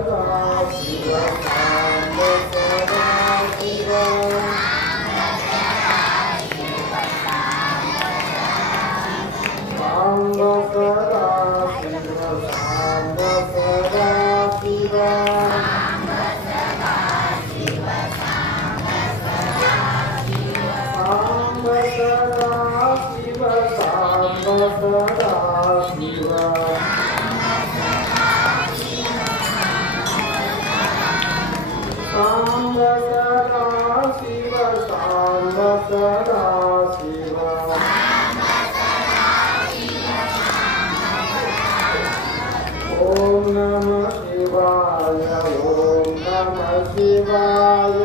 ಸದಾ ಶಿವ ಸಾಂಬ ಸದಾ ಶಿವ ಸಾಂಬ ಸದಾ ಶಿವ ಸಾಂಬ ಸದಾ ಶಿವ ಸಾಂಬ ಸದಾ ಶಿವ ಸಾಂಬ ಸದಾ ಶಿವ ಸಾಂಬ ಸದಾ ಶಿವ ಸಾಂಬ ಸದಾ ಶಿವ ಓಂ ನಮಃ ಶಿವಾಯ ಓಂ ನಮಃ ಶಿವಾಯ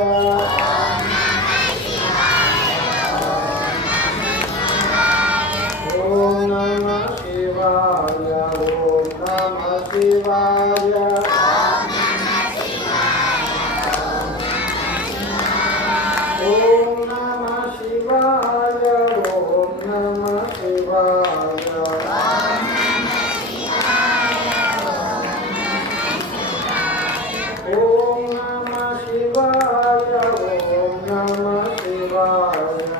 ಓಂ ನಮಃ ಶಿವಾಯ ಓಂ ನಮಃ ಶಿವಾಯ ಓಂ ನಮಃ ಶಿವಾಯ ಓಂ ನಮಃ ಶಿವಾಯ ಓಂ ನಮಃ ಶಿವಾಯ ಓಂ ನಮಃ ಶಿವಾಯ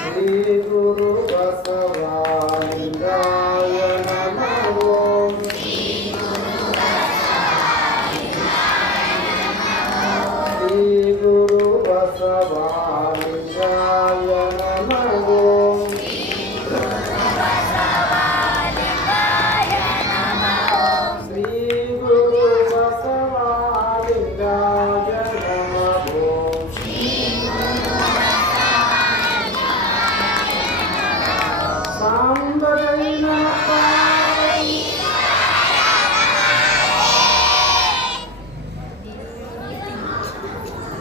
ಶ್ರೀ ಗುರು ಬಸವಲಿಂಗಾಯ ನಮಃ ಓಂ ಶ್ರೀ ಗುರು ಬಸವಲಿಂಗಾಯ ನಮಃ ಓಂ ಶ್ರೀ ಗುರು ಬಸವಲಿಂಗಾಯ ನಮಃ ಓಂ ಸಾಂಬದೈನಪ್ಪ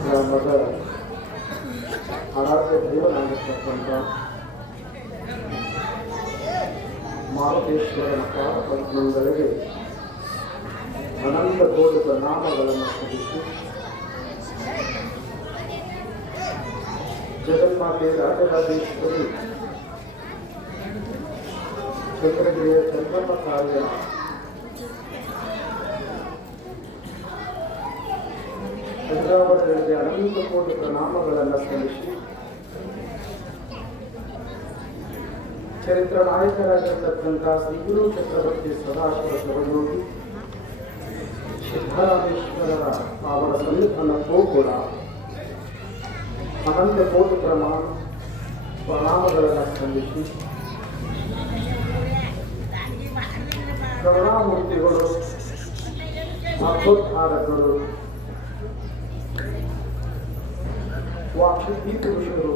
ಗ್ರಾಮದ ಆರಾಧ್ಯ ದೈವನಾಗಿರ್ತಕ್ಕಂಥ ಮಾರುತೇಶ್ವರನ ಪಾದಪದ್ಮಗಳಿಗೆ ಅನಂತ ಕೋಟಿ ನಾಮಗಳನ್ನು ಸಲ್ಲಿಸಿ ಜಗನ್ಮಾತೆ ರಾಜರಾಜೇಶ್ವರಿ ಚಂದ್ರಗಿರಿಯ ಚಂದ್ರಮ್ಮ ತಾಯಿಯ ಚಂದ್ರಾವಳಿಗಳಿಗೆ ಅನಂತ ಕೋಟಿ ಪ್ರಣಾಮಗಳನ್ನು ಸಲ್ಲಿಸಿ ಚರಿತ್ರ ನಾಯಕರಾಗಿರ್ತಕ್ಕಂಥ ಶ್ರೀ ಗುರು ಚಕ್ರವರ್ತಿ ಸದಾಶಿವ ಶಿವಯೋಗಿ ಸಿದ್ದರಾಮೇಶ್ವರರ ಅವರ ಸನ್ನಿಧಾನಕ್ಕೂ ಕೂಡ ಅನಂತ ಕೋಟಿ ಪ್ರಣಾಮಗಳನ್ನು ಸಲ್ಲಿಸಿ ಕರುಣಾಮೂರ್ತಿಗಳು ಅದ್ಭುತಾರಕರು ವಾಕ್ಷಿತಿ ಪುರುಷರು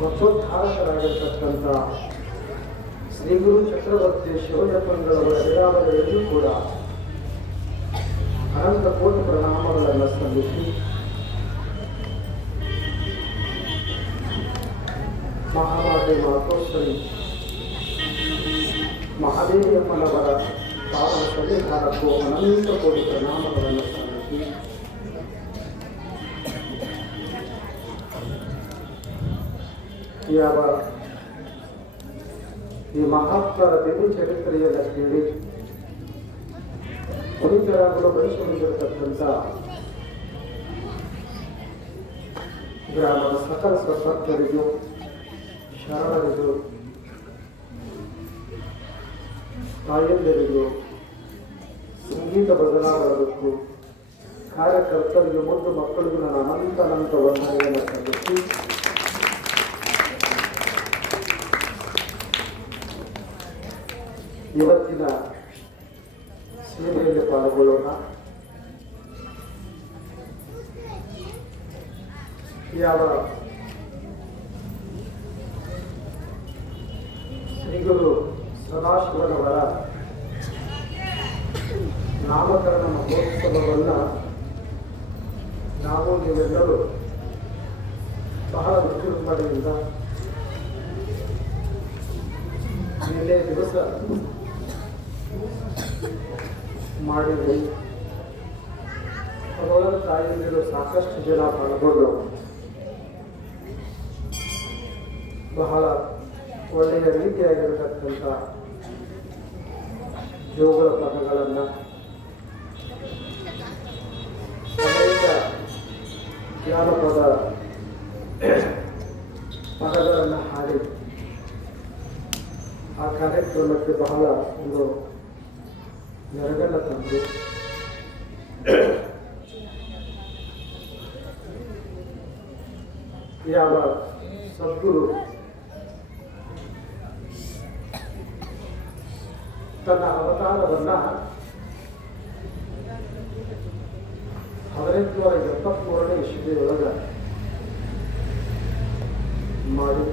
ವಚೋದ್ಧಾರಕರಾಗಿರ್ತಕ್ಕಂಥ ಶ್ರೀ ಗುರು ಚಕ್ರವರ್ತಿ ಶಿವಜಪಂಗಳವರ ವಿರಾಮದಲ್ಲಿಯೂ ಕೂಡ ಅನಂತ ಕೋಟಿ ಪ್ರಣಾಮಗಳನ್ನು ಸಲ್ಲಿಸಿ ಮಹಾಮಾತೆ ಮಾತೋಶ್ವರಿ ಮಹಾದೇವಿಯಮ್ಮನವರ ಪಾವನ ಸನ್ನಿಧಾನಕ್ಕೂ ಅನಂತ ಕೋಟಿ ಪ್ರಣಾಮಗಳನ್ನು ಸಲ್ಲಿಸಿ ಯಾವ ಈ ಮಹಾತ್ಮರ ದಿವ್ಯ ಚರಿತ್ರೆಯನ್ನು ಕೇಳಿ ಪುನೀತರಾಗಲು ಬಯಸಿಕೊಂಡಿರತಕ್ಕಂಥ ಗ್ರಾಮದ ಸಕಲ ಸ್ವತಂತ್ರರಿಗೂ ಶರಣರಿಗೂ ತಾಯಂದಿರಿಗೂ ಸಂಗೀತ ಬದಲಾವಣೆಗೂ ಕಾರ್ಯಕರ್ತರಿಗೂ ಮತ್ತು ಮಕ್ಕಳಿಗೂ ನಾನು ಅನಂತ ವಂದನೆಯನ್ನು ಸಲ್ಲಿಸಿ ಇವತ್ತಿನ ಸೇವೆಯಲ್ಲಿ ಪಾಲ್ಗೊಳ್ಳೋಣ. ಯಾವ ಶ್ರೀಗುರು ಸದಾಶಿವನವರ ನಾಮಕರಣ ಮಹೋತ್ಸವವನ್ನು ನಾವು ನೀವೆಲ್ಲರೂ ಬಹಳ ವಿಜೃಂಭಣೆಯಿಂದ ನಿನ್ನೆ ದಿವಸ ಮಾಡಿದ್ವಿ. ಅದರೊಳಗೆ ತಾಯಿಯಂದಿರು ಸಾಕಷ್ಟು ಜನ ಪಾಲ್ಗೊಂಡು ಬಹಳ ಒಳ್ಳೆಯ ರೀತಿಯಾಗಿರತಕ್ಕಂಥ ಯೋಗದ ಪದಗಳನ್ನು ಅನೇಕ ಜಾನಪದ ಪದಗಳನ್ನು ಹಾಡಿ ಆ ಕಾರ್ಯಕ್ರಮಕ್ಕೆ ಬಹಳ ಒಂದು ಮೆರಗನ್ನು ತಂದು ಯಾವ ಸದ್ಗುರು ತನ್ನ ಅವತಾರವನ್ನ 1873ನೇ ಇಸ್ವಿಯೊಳಗ ಮಾಡಿ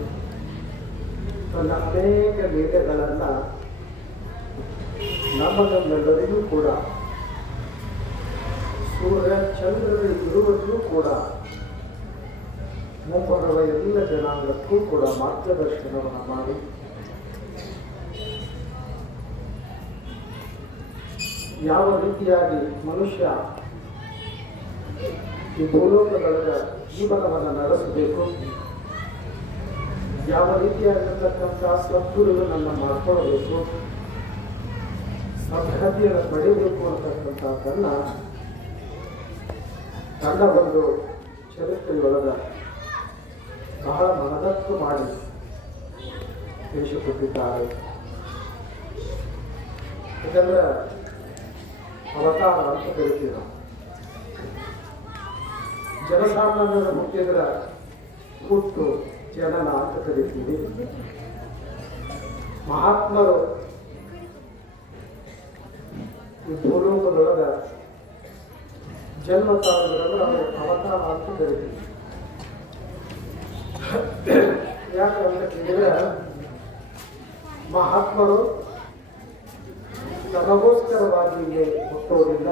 ತನ್ನ ಅನೇಕ ಲೀಲೆಗಳನ್ನು ನಮ್ಮನ್ನೆಲ್ಲರಿಗೂ ಕೂಡ ಸೂರ್ಯ ಚಂದ್ರರು ಇರುವಲ್ಲೂ ಕೂಡ ಮುಂಬರುವ ಎಲ್ಲ ಜನಾಂಗಕ್ಕೂ ಕೂಡ ಮಾರ್ಗದರ್ಶನವನ್ನು ಮಾಡಿ ಯಾವ ರೀತಿಯಾಗಿ ಮನುಷ್ಯ ಈ ಭೂಲೋಕದೊಳಗ ಜೀವನವನ್ನು ನಡೆಸಬೇಕು, ಯಾವ ರೀತಿಯಾಗಿರ್ತಕ್ಕಂಥ ಸದ್ಗುರುಗಳನ್ನು ಮಾಡ್ಕೊಳ್ಬೇಕು, ಸದ್ಗತಿಯನ್ನು ಪಡೆಯಬೇಕು ಅಂತಕ್ಕಂಥದ್ದನ್ನ ತನ್ನ ಒಂದು ಚರಿತ್ರೆಯೊಳಗ ಬಹಳ ಮನದಟ್ಟು ಮಾಡಿ ತಿಳಿಸಿಕೊಟ್ಟಿದ್ದಾರೆ. ಇದೆಲ್ಲ ಅವತಾರ ಅಂತ ಕರಿತೀವಿ ನಾವು. ಜನಸಾಮಾನ್ಯರ ಮುಖ್ಯದ್ರ ಹುಟ್ಟು ಜನನ ಅಂತ ಕರಿತೀವಿ. ಮಹಾತ್ಮರು ಈ ಭೂಲೋಕದೊಳಗ ಜನ್ಮ ತಾಳಿದ್ರೆ ಅವರು ಅವತಾರ ಅಂತ ಕರಿತೀವಿ. ಯಾಕಂತ ಕೇಳಿದ್ರೆ ಮಹಾತ್ಮರು ತಮಗೋಸ್ಕರವಾಗಿ ಇಲ್ಲಿ ಹುಟ್ಟೋದಿಲ್ಲ,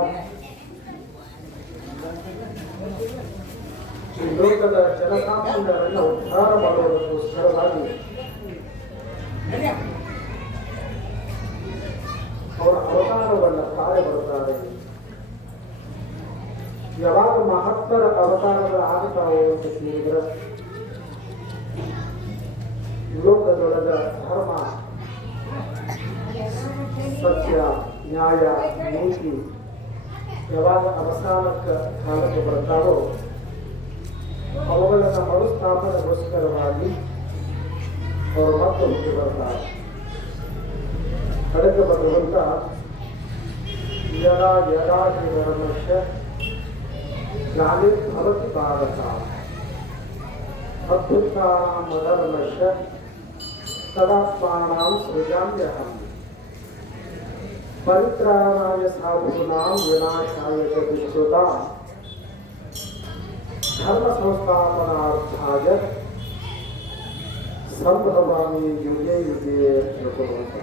ಈ ಲೋಕದ ಜನಸಾಮಾನ್ಯರನ್ನು ಉದ್ಧಾರ ಮಾಡುವುದಕ್ಕೋಸ್ಕರವಾಗಿ ಅವರ ಅವತಾರವನ್ನು ತಾಳೆ ಬರುತ್ತಾರೆ. ಯಾವಾಗ ಮಹಾತ್ಮರ ಅವತಾರಗಳು ಆಗುತ್ತಾವೆ ಅಂತ ಕೇಳಿದ್ರೆ ಲೋಕದೊಳಗ ಧರ್ಮ, ಸತ್ಯ, ನ್ಯಾಯ, ನೀತಿ ಯಾವಾಗ ಅವಸಾನಕ್ಕೆ ಕಾಲಕ್ಕೆ ಬರ್ತಾರೋ ಅವುಗಳನ್ನು ಮರುಸ್ಥಾಪನೆಗೋಸ್ಕರವಾಗಿ ಅವರು ಮತ್ತೆ ಹುಟ್ಟಿ ಬರ್ತಾರೆ. ಅದಕ್ಕೆ ಬರುವಂತ ಯದಾ ಯದಾ ಧರ್ಮಶ್ಯ ಗ್ಲಾನಿರ್ಭವತಿ ಭಾರತ ಅದ್ಭುತಾನಾಂ ಅಧರ್ಮಶ್ಯ ತದಾತ್ಮಾನಾಂ ಸೃಜಾಮ್ಯಹಂ ಪರಿತ್ರಾಣಾಯ ಸಾಧೂನಾಂ ವಿನಾಶಾಯ ಚ ದುಷ್ಕೃತಾಂ ಧರ್ಮ ಸಂಸ್ಥಾಪನಾರ್ಥಾಯ ಸಂಭವಾಮಿ ಯುಗೆ ಯುಗೆ ತಿಳ್ಕೊಳ್ಳುವಂತ.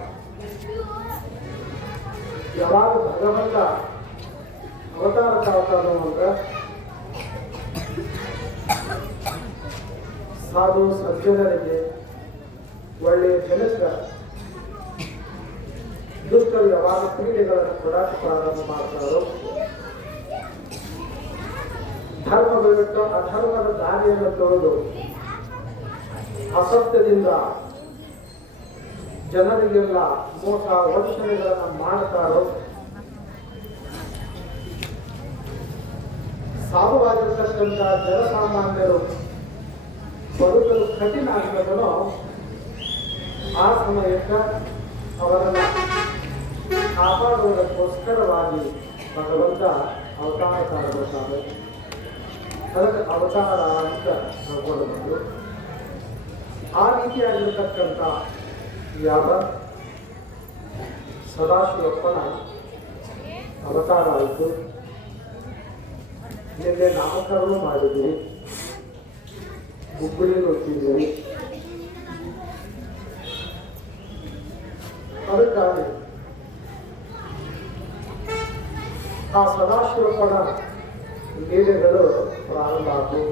ಯಾವಾಗ ಭಗವಂತ ಅವತಾರ ತಾಳ್ತಾನೋ ಅಂದ್ರೆ ಸಾಧು ಸಜ್ಜನರಿಗೆ ಒಳ್ಳೆಯ ಜನಕ್ಕೆ ದುಷ್ಟರು ಯಾವಾಗ ಪೀಡೆಗಳನ್ನು ಕೊಡಕ್ಕೆ ಪ್ರಾರಂಭ ಮಾಡ್ತಾರೋ, ಧರ್ಮ ಬಿಟ್ಟು ಅಧರ್ಮದ ದಾರಿಯನ್ನು ತೊಳೆದು ಅಸತ್ಯದಿಂದ ಜನರಿಗೆಲ್ಲ ಮೋಸ ವಂಚನೆಗಳನ್ನು ಮಾಡ್ತಾರೋ, ಸಾಧುವಾಗಿರ್ತಕ್ಕಂಥ ಜನಸಾಮಾನ್ಯರು ಬದುಕಲು ಕಠಿಣ ಆಗಿದ್ದನೋ ಆ ಸಮಯಕ್ಕೆ ಅವರನ್ನು ಕಾಪಾಡುವುದಕ್ಕೋಸ್ಕರವಾಗಿ ಭಗವಂತ ಅವತಾರ ತಾಳಬೇಕಾದ್ರೆ ಅದಕ್ಕೆ ಅವತಾರ ಅಂತ ಹೇಳ್ಕೊಂಡು ಬಂದು ಆ ರೀತಿಯಾಗಿರ್ತಕ್ಕಂಥ ಯಾವ ಸದಾಶಿವಪ್ಪನ ಅವತಾರ ಆಯಿತು. ನಿನ್ನೆ ನಾಮಕರಣ ಮಾಡಿದ್ವಿ, ಹುಬ್ಬಳ್ಳಿಯನ್ನು ಹೊತ್ತಿದ್ವಿ. ಅದಕ್ಕಾಗಿ ಆ ಸದಾಶಿವಪ್ಪನ ಲೀಲೆಗಳು ಪ್ರಾರಂಭ ಆದವು.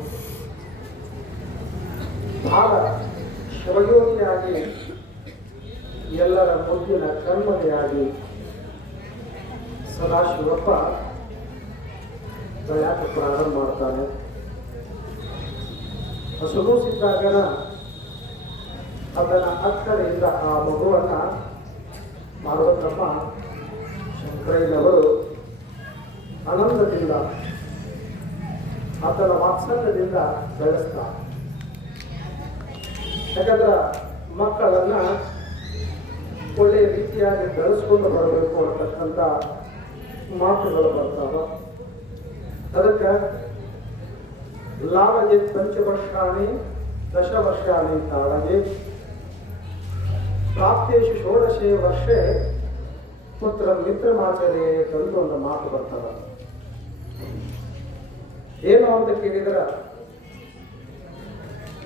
ಬಹಳ ಶಿವಯೋಗಿಯಾಗಿ ಎಲ್ಲರ ಮುದ್ದಿನ ಕಣ್ಮನೆಯಾಗಿ ಸದಾಶಿವಪ್ಪ ಬೆಳೆಯಕ್ಕೆ ಪ್ರಾರಂಭ ಮಾಡ್ತಾನೆ. ಹಸುಗೂಸಿದ್ದಾಗ ಅದನ್ನ ಅಕ್ಕರೆಯಿಂದ ಆ ಮಗುವನ್ನ ಪಾರ್ವತಮ್ಮ ಶಂಕರಯ್ಯನವರು ಆನಂದದಿಂದ ಆತನ ವಾತ್ಸಲ್ಯದಿಂದ ಬೆಳೆಸ್ತಾರೆ. ಯಾಕಂದ್ರೆ ಮಕ್ಕಳನ್ನ ಒಳ್ಳೆಯ ರೀತಿಯಾಗಿ ಬೆಳೆಸ್ಕೊಂಡು ಬರಬೇಕು ಅಂತಕ್ಕಂಥ ಮಾತುಗಳು ಬರ್ತಾವ. ಅದಕ್ಕೆ ಲಾವಜೆ ಪಂಚವರ್ಷಾಣಿ ದಶವರ್ಷಾಣಿ ತಾಳಗೆ ಪ್ರಾಪ್ತೇಶು ಷೋಡಶೆ ವರ್ಷೆ ಪುತ್ರ ಮಿತ್ರ ಮಾರ್ಗದೆ ಅಂತ ಒಂದು ಮಾತು ಬರ್ತದ. ಏನು ಅಂತ ಕೇಳಿದ್ರೆ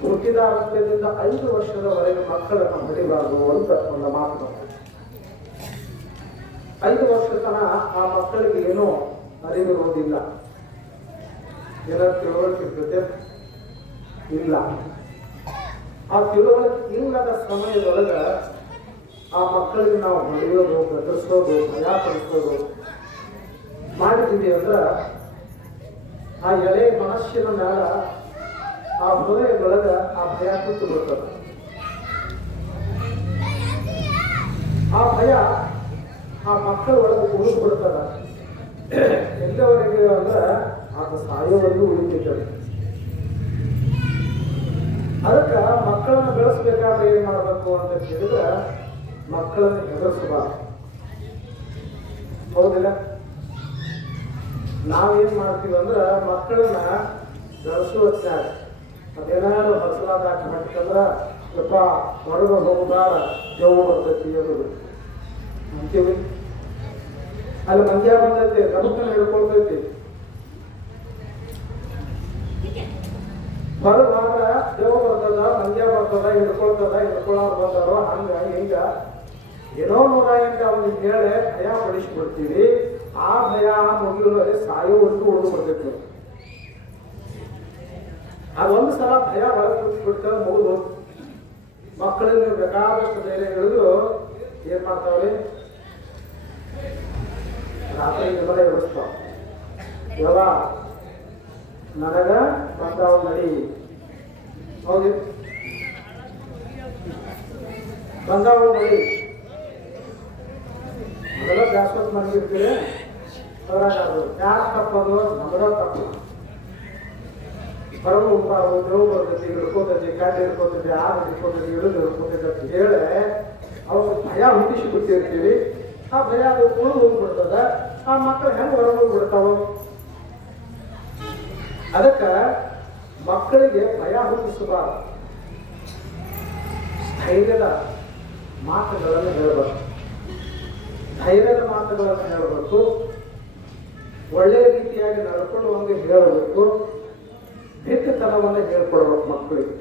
ಹುಟ್ಟಿದಾಗತ್ಯದಿಂದ 5 ವರ್ಷದವರೆಗೆ ಮಕ್ಕಳನ್ನು ಹೊಡಿಬಾರದು ಅಂತ ಒಂದು ಮಾತು ಬರ್ತದೆ. 5 ವರ್ಷ ತನಕ ಆ ಮಕ್ಕಳಿಗೆ ಏನೋ ಅರಿವಿರುವುದಿಲ್ಲ, ಏನೋ ತಿಳುವಳಿಕೆ ಇರ್ತದೆ ಇಲ್ಲ. ಆ ತಿಳುವಳಿಕೆ ಇಲ್ಲದ ಸಮಯದೊಳಗೆ ಆ ಮಕ್ಕಳಿಗೆ ನಾವು ಹೊಡೆಯೋದು, ಬೆದರಿಸೋದು, ಭಯ ಪಡಿಸೋದು ಮಾಡಿದ್ದೀವಿ ಅಂದ್ರೆ ಆ ಎಳೆ ಮನಸ್ಸಿನ ಮೇಲೆ ಆ ಹೃದಯದೊಳಗೆ ಆ ಭಯ ಕೂತು ಬರ್ತದೆ. ಆ ಭಯ ಆ ಮಕ್ಕಳ ಒಳಗೆ ಉಳಿದು ಬಿಡ್ತದ. ಎಲ್ಲವರೆಗೆ ಅಂದ್ರೆ ಅದು ಸಾಯೋವರೆಗೂ ಉಳಿತಿರ್ತದೆ. ಅದಕ್ಕೆ ಮಕ್ಕಳನ್ನ ಬೆಳೆಸ್ಬೇಕಾದ್ರೆ ಏನ್ ಮಾಡ್ಬೇಕು ಅಂತ ಕೇಳಿದ್ರೆ ಮಕ್ಕಳನ್ನ ಹೆದರಿಸಬಾರ್ದು. ಹೌದಿಲ್ಲ? ನಾವೇನ್ ಮಾಡ್ತೀವಿ ಅಂದ್ರೆ ಮಕ್ಕಳನ್ನ ಬೆಳೆಸುವತ್ನಾಗ ಅದೇನಾದ್ರು ಹಸಲಾದ ಹಾಕಿಬಿಟ್ಟಂದ್ರ ಯಪ್ಪ ಹೊರಗೆ ಹೋಗುದಾರ ದೇವು ಬರ್ತೈತಿ ಅನ್ನೋದು ಅಂತೀವಿ. ಅಲ್ಲಿ ಮಂದ್ಯ ಬಂದೈತಿ, ಗಮಕನ ಹಿಡ್ಕೊಳ್ತೈತಿ. ಹೊರಗೆ ಹೋದ್ರ ದೇವ ಬರ್ತದ, ಮಂದ್ಯ ಬರ್ತದ, ಹಿಡ್ಕೊಳಾರ ಬಂದಾರೋ ಹಂಗ ಹಿಂಗ ಏನೋ 108 ಅವನಿಗೆ ಹೇಳಿ ಭಯ ಪಡಿಸ್ಬಿಡ್ತೀವಿ. ಆ ಭಯ ಮಗುವಿನಲ್ಲಿ ಸಾಯೋವರೆಗೂ ಉಳಿದು ಬರ್ತೈತಿ. ಅದೊಂದು ಸಲ ಭಯ ಒಳಗೆ ಬಿಡ್ತಾರೆ ಮುಗಿದು ಮಕ್ಕಳಿಗೆ ಬೇಕಾದಷ್ಟು ಧೈರ್ಯ ಹಿಡಿದು ಏನ್ ಮಾಡ್ತಾವ್ರಿ, ರಾತ್ರಿ ಎಲ್ಲ ಎಬ್ಬಿಸ್ತಾವ. ಇವಾಗ ನನಗ ಬಂದಾವ ನಡಿ, ಹೌದು ಬಂದಾವ ನಡಿ, ಅದೆಲ್ಲ ಜಾಸ್ತಿ ಮನಗಿರ್ತೀವಿ. ಅದ್ರಾಗ ಯಾರು ತಪ್ಪದು, ನಮಗ ತಪ್ಪು. ಹೊರಗೆ ಹೋಗ್ಬಾರ್ದು, ದೇವ್ ಬರ್ತೈತಿ, ಹಿಡ್ಕೋತೈತಿ, ಕಾಟಿ ಹಿಡ್ಕೋತೈತಿ, ಆರು ಹಿಡ್ಕೋತೈತಿ, ಹಿಡಿದು ಹಿಡ್ಕೋತೈತಿ ಅಂತ ಹೇಳಿ ಅವ್ರಿಗೆ ಭಯ ಹುಟ್ಟಿಸಿ ಬಿಟ್ಟಿರ್ತೀವಿ. ಆ ಭಯ ಅದು ಉಳಿದು ಹೋಗ್ಬಿಡ್ತದ. ಆ ಮಕ್ಕಳು ಹೆಂಗೆ ಹೊರಗೆ ಹೋಗ್ಬಿಡ್ತಾವ. ಅದಕ್ಕೆ ಮಕ್ಕಳಿಗೆ ಭಯ ಹುಟ್ಟಿಸಬಾರ್ದು. ಧೈರ್ಯದ ಮಾತುಗಳನ್ನು ಹೇಳಬೇಕು. ಧೈರ್ಯದ ಮಾತುಗಳನ್ನು ಹೇಳಬೇಕು. ಒಳ್ಳೆಯ ರೀತಿಯಾಗಿ ನಡ್ಕೊಳ್ಳುವಂಗೆ ಹೇಳಬೇಕು. ಹಿಟ್ಟತನವನ್ನು ಹೇಳ್ಕೊಡ್ಬೇಕು ಮಕ್ಕಳಿಗೆ.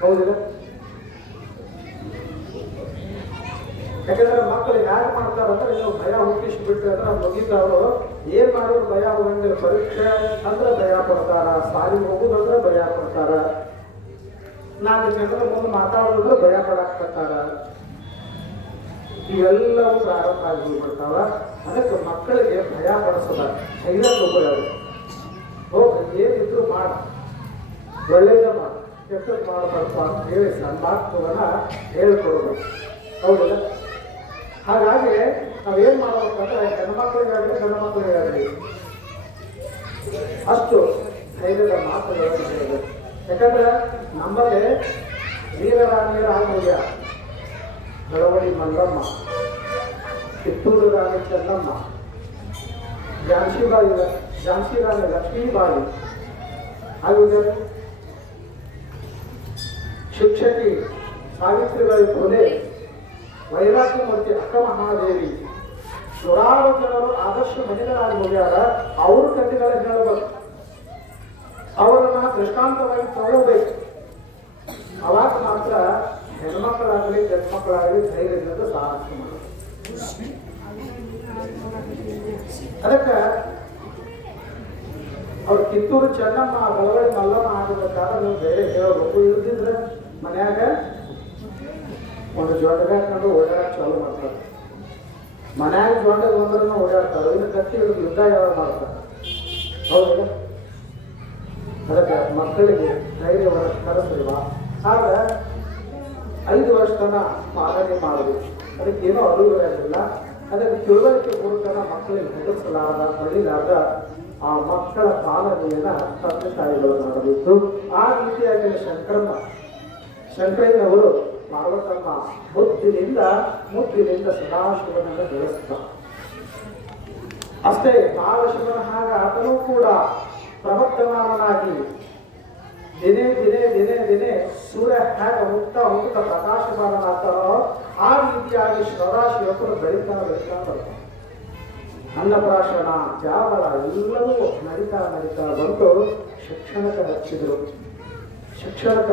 ಹೌದಿಲ್ಲ? ಯಾಕಂದ್ರೆ ಮಕ್ಕಳು ಯಾರು ಮಾಡ್ತಾರಂದ್ರೆ ನೀವು ಭಯ ಹುಟ್ಟಿಸ್ಬಿಟ್ರೆ ಅಂದ್ರೆ ಮುಗಿತಾವರು ಏನ್ ಮಾಡೋರು ಭಯ ಹೋಗಂಗಿಲ್ಲ. ಪರೀಕ್ಷೆ ಅಂದ್ರೆ ಭಯ ಪಡ್ತಾರ, ಸಾಲಿಗೆ ಹೋಗುದಂದ್ರೆ ಭಯ ಪಡ್ತಾರ, 4 ಜನರ ಮುಂದೆ ಮಾತಾಡೋದಂದ್ರೆ ಭಯ ಪಡಾಕ್ತಾರ. ಇವೆಲ್ಲವೂ ಪ್ರಾರಂಭ ಆಗಿ ಹೋಗ್ಬಿಡ್ತಾವ. ಅದಕ್ಕೆ ಮಕ್ಕಳಿಗೆ ಭಯ ಪಡಿಸದ, ಧೈರ್ಯ ತಗೋರು. ಹೋಗಿ ಏನಿದ್ರು ಮಾಡ, ಒಳ್ಳೇದ ಮಾಡ, ಕೆಟ್ಟದ್ದು ಮಾಡಬಾರ್ದು ಅಂತ ಹೇಳಿ ಸನ್ಮಾರ್ಗವನ್ನ ಹೇಳ್ಕೊಡ್ಬೇಕು. ಹೌದಲ್ಲ? ಹಾಗಾಗಿ ನಾವೇನ್ ಮಾಡ್ಬೇಕಂದ್ರೆ ಹೆಣ್ಮಕ್ಳಿಗಾಗಲಿ ಗಂಡು ಮಕ್ಕಳಿಗಾಗಲಿ ಅಷ್ಟು ಧೈರ್ಯದ ಮಾತುಗಳನ್ನು ಹೇಳಬೇಕು. ಯಾಕಂದ್ರೆ ನಮ್ಮಲ್ಲಿ ವೀರರಾಣಿಯರ ಆಗೋಗ್ಯ ಬೆಳವಡಿ ಮಂಗಮ್ಮ, ಕಿತ್ತೂರು ರಾಣಿ ಚೆನ್ನಮ್ಮ, ಝಾನ್ಸಿ ರಾಣಿ ಲಕ್ಷ್ಮೀಬಾಯಿ ಆಗೋಗ್ಯಾರ, ಶಿಕ್ಷಕಿ ಸಾವಿತ್ರಿಬಾಯಿ ಫುಲೆ, ವೈರಾಗ್ಯಮೂರ್ತಿ ಅಕ್ಕ ಮಹಾದೇವಿ, ನೂರಾರು ಜನರು ಆದರ್ಶ ಮಹಿಳೆಯರಾಗಿ ಹೋಗ್ಯಾರ. ಅವ್ರ ಕಥೆಗಳನ್ನು ಹೇಳಬೇಕು, ಅವರನ್ನ ದೃಷ್ಟಾಂತವಾಗಿ ತಗೋಬೇಕು. ಅವಾಗ ಮಾತ್ರ ಹೆಣ್ಮಕ್ಕಳಾಗಲಿ ಗಂಡು ಮಕ್ಕಳಾಗಲಿ ಧೈರ್ಯದಿಂದ ಸಾಹಸ ಮಾಡಬೇಕು. ಅದಕ್ಕೆ ಅವ್ರ ಕಿತ್ತೂರು ಚೆನ್ನಮ್ಮ, ಬೆಳವಡಿ ಮಲ್ಲಮ್ಮ ಆಗಬೇಕಾದ್ರೆ ನೀವು ಧೈರ್ಯ ಹೇಳಬೇಕು. ಇಲ್ದಿದ್ರೆ ಮನ್ಯಾಗ ಒಂದು ಜೊಂಡಗ ಹಾಕೊಂಡು ಓಡಾಡಕ್ಕೆ ಚಾಲು ಮಾಡ್ತಾರೆ. ಮನ್ಯಾಗ ಜೊಂಡಗ ಬಂದ್ರೂ ಓಡಾಡ್ತಾರೆ. ಇನ್ನು ಕತ್ತಿ ಹಿಡಿದು ಯುದ್ಧ ಯಾವ ಮಾಡ್ತಾರೆ. ಹೌದಿಲ್ಲ? ಅದಕ್ಕೆ ಮಕ್ಕಳಿಗೆ ಧೈರ್ಯವನ್ನು ಕಲಿಸಲ್ವಾ. ಆಗ 5 ವರ್ಷ ತನ ಪಾಲನೆ ಮಾಡಬೇಕು. ಅದಕ್ಕೇನೋ ಅರಿವಿರಲಿಲ್ಲ. ಅದಕ್ಕೆ ತಿಳುವಳಿಕೆ ಕೊಡುತ್ತನ ಮಕ್ಕಳಿಗೆ ಹೆದರಿಸಲಾರದ ಬಳಿಲಾದ ಆ ಮಕ್ಕಳ ಪಾಲನೆಯನ್ನ ತಂದೆ ತಾಯಿಗಳು ಮಾಡಬೇಕು. ಆ ರೀತಿಯಾಗಿ ಶಂಕರಯ್ಯನವರು ಪಾರ್ವತಮ್ಮ ಮುದ್ದಿನಿಂದ ಸದಾಶಿವನನ್ನು ಬೆಳೆಸ್ತಾರೆ. ಅಷ್ಟೇ ಮಹಾಶಿವನ ಹಾಗ ಆತನೂ ಕೂಡ ಪ್ರವರ್ತಮಾನನಾಗಿ ದಿನೇ ಸೂರ್ಯ ಹೇಗೆ ಹೋಗ್ತಾ ಪ್ರಕಾಶಮಾನನಾಗ್ತಾರೋ ಆ ರೀತಿಯಾಗಿ ಸದಾಶಿವಕರು ಬೆಳೀತಾ ಬರ್ತಾರೆ. ಅನ್ನಪ್ರಾಶನ ಜಾವಳ ಎಲ್ಲವೂ ನಡೀತಾ ಬಂತು. ಶಿಕ್ಷಣಕ್ಕೆ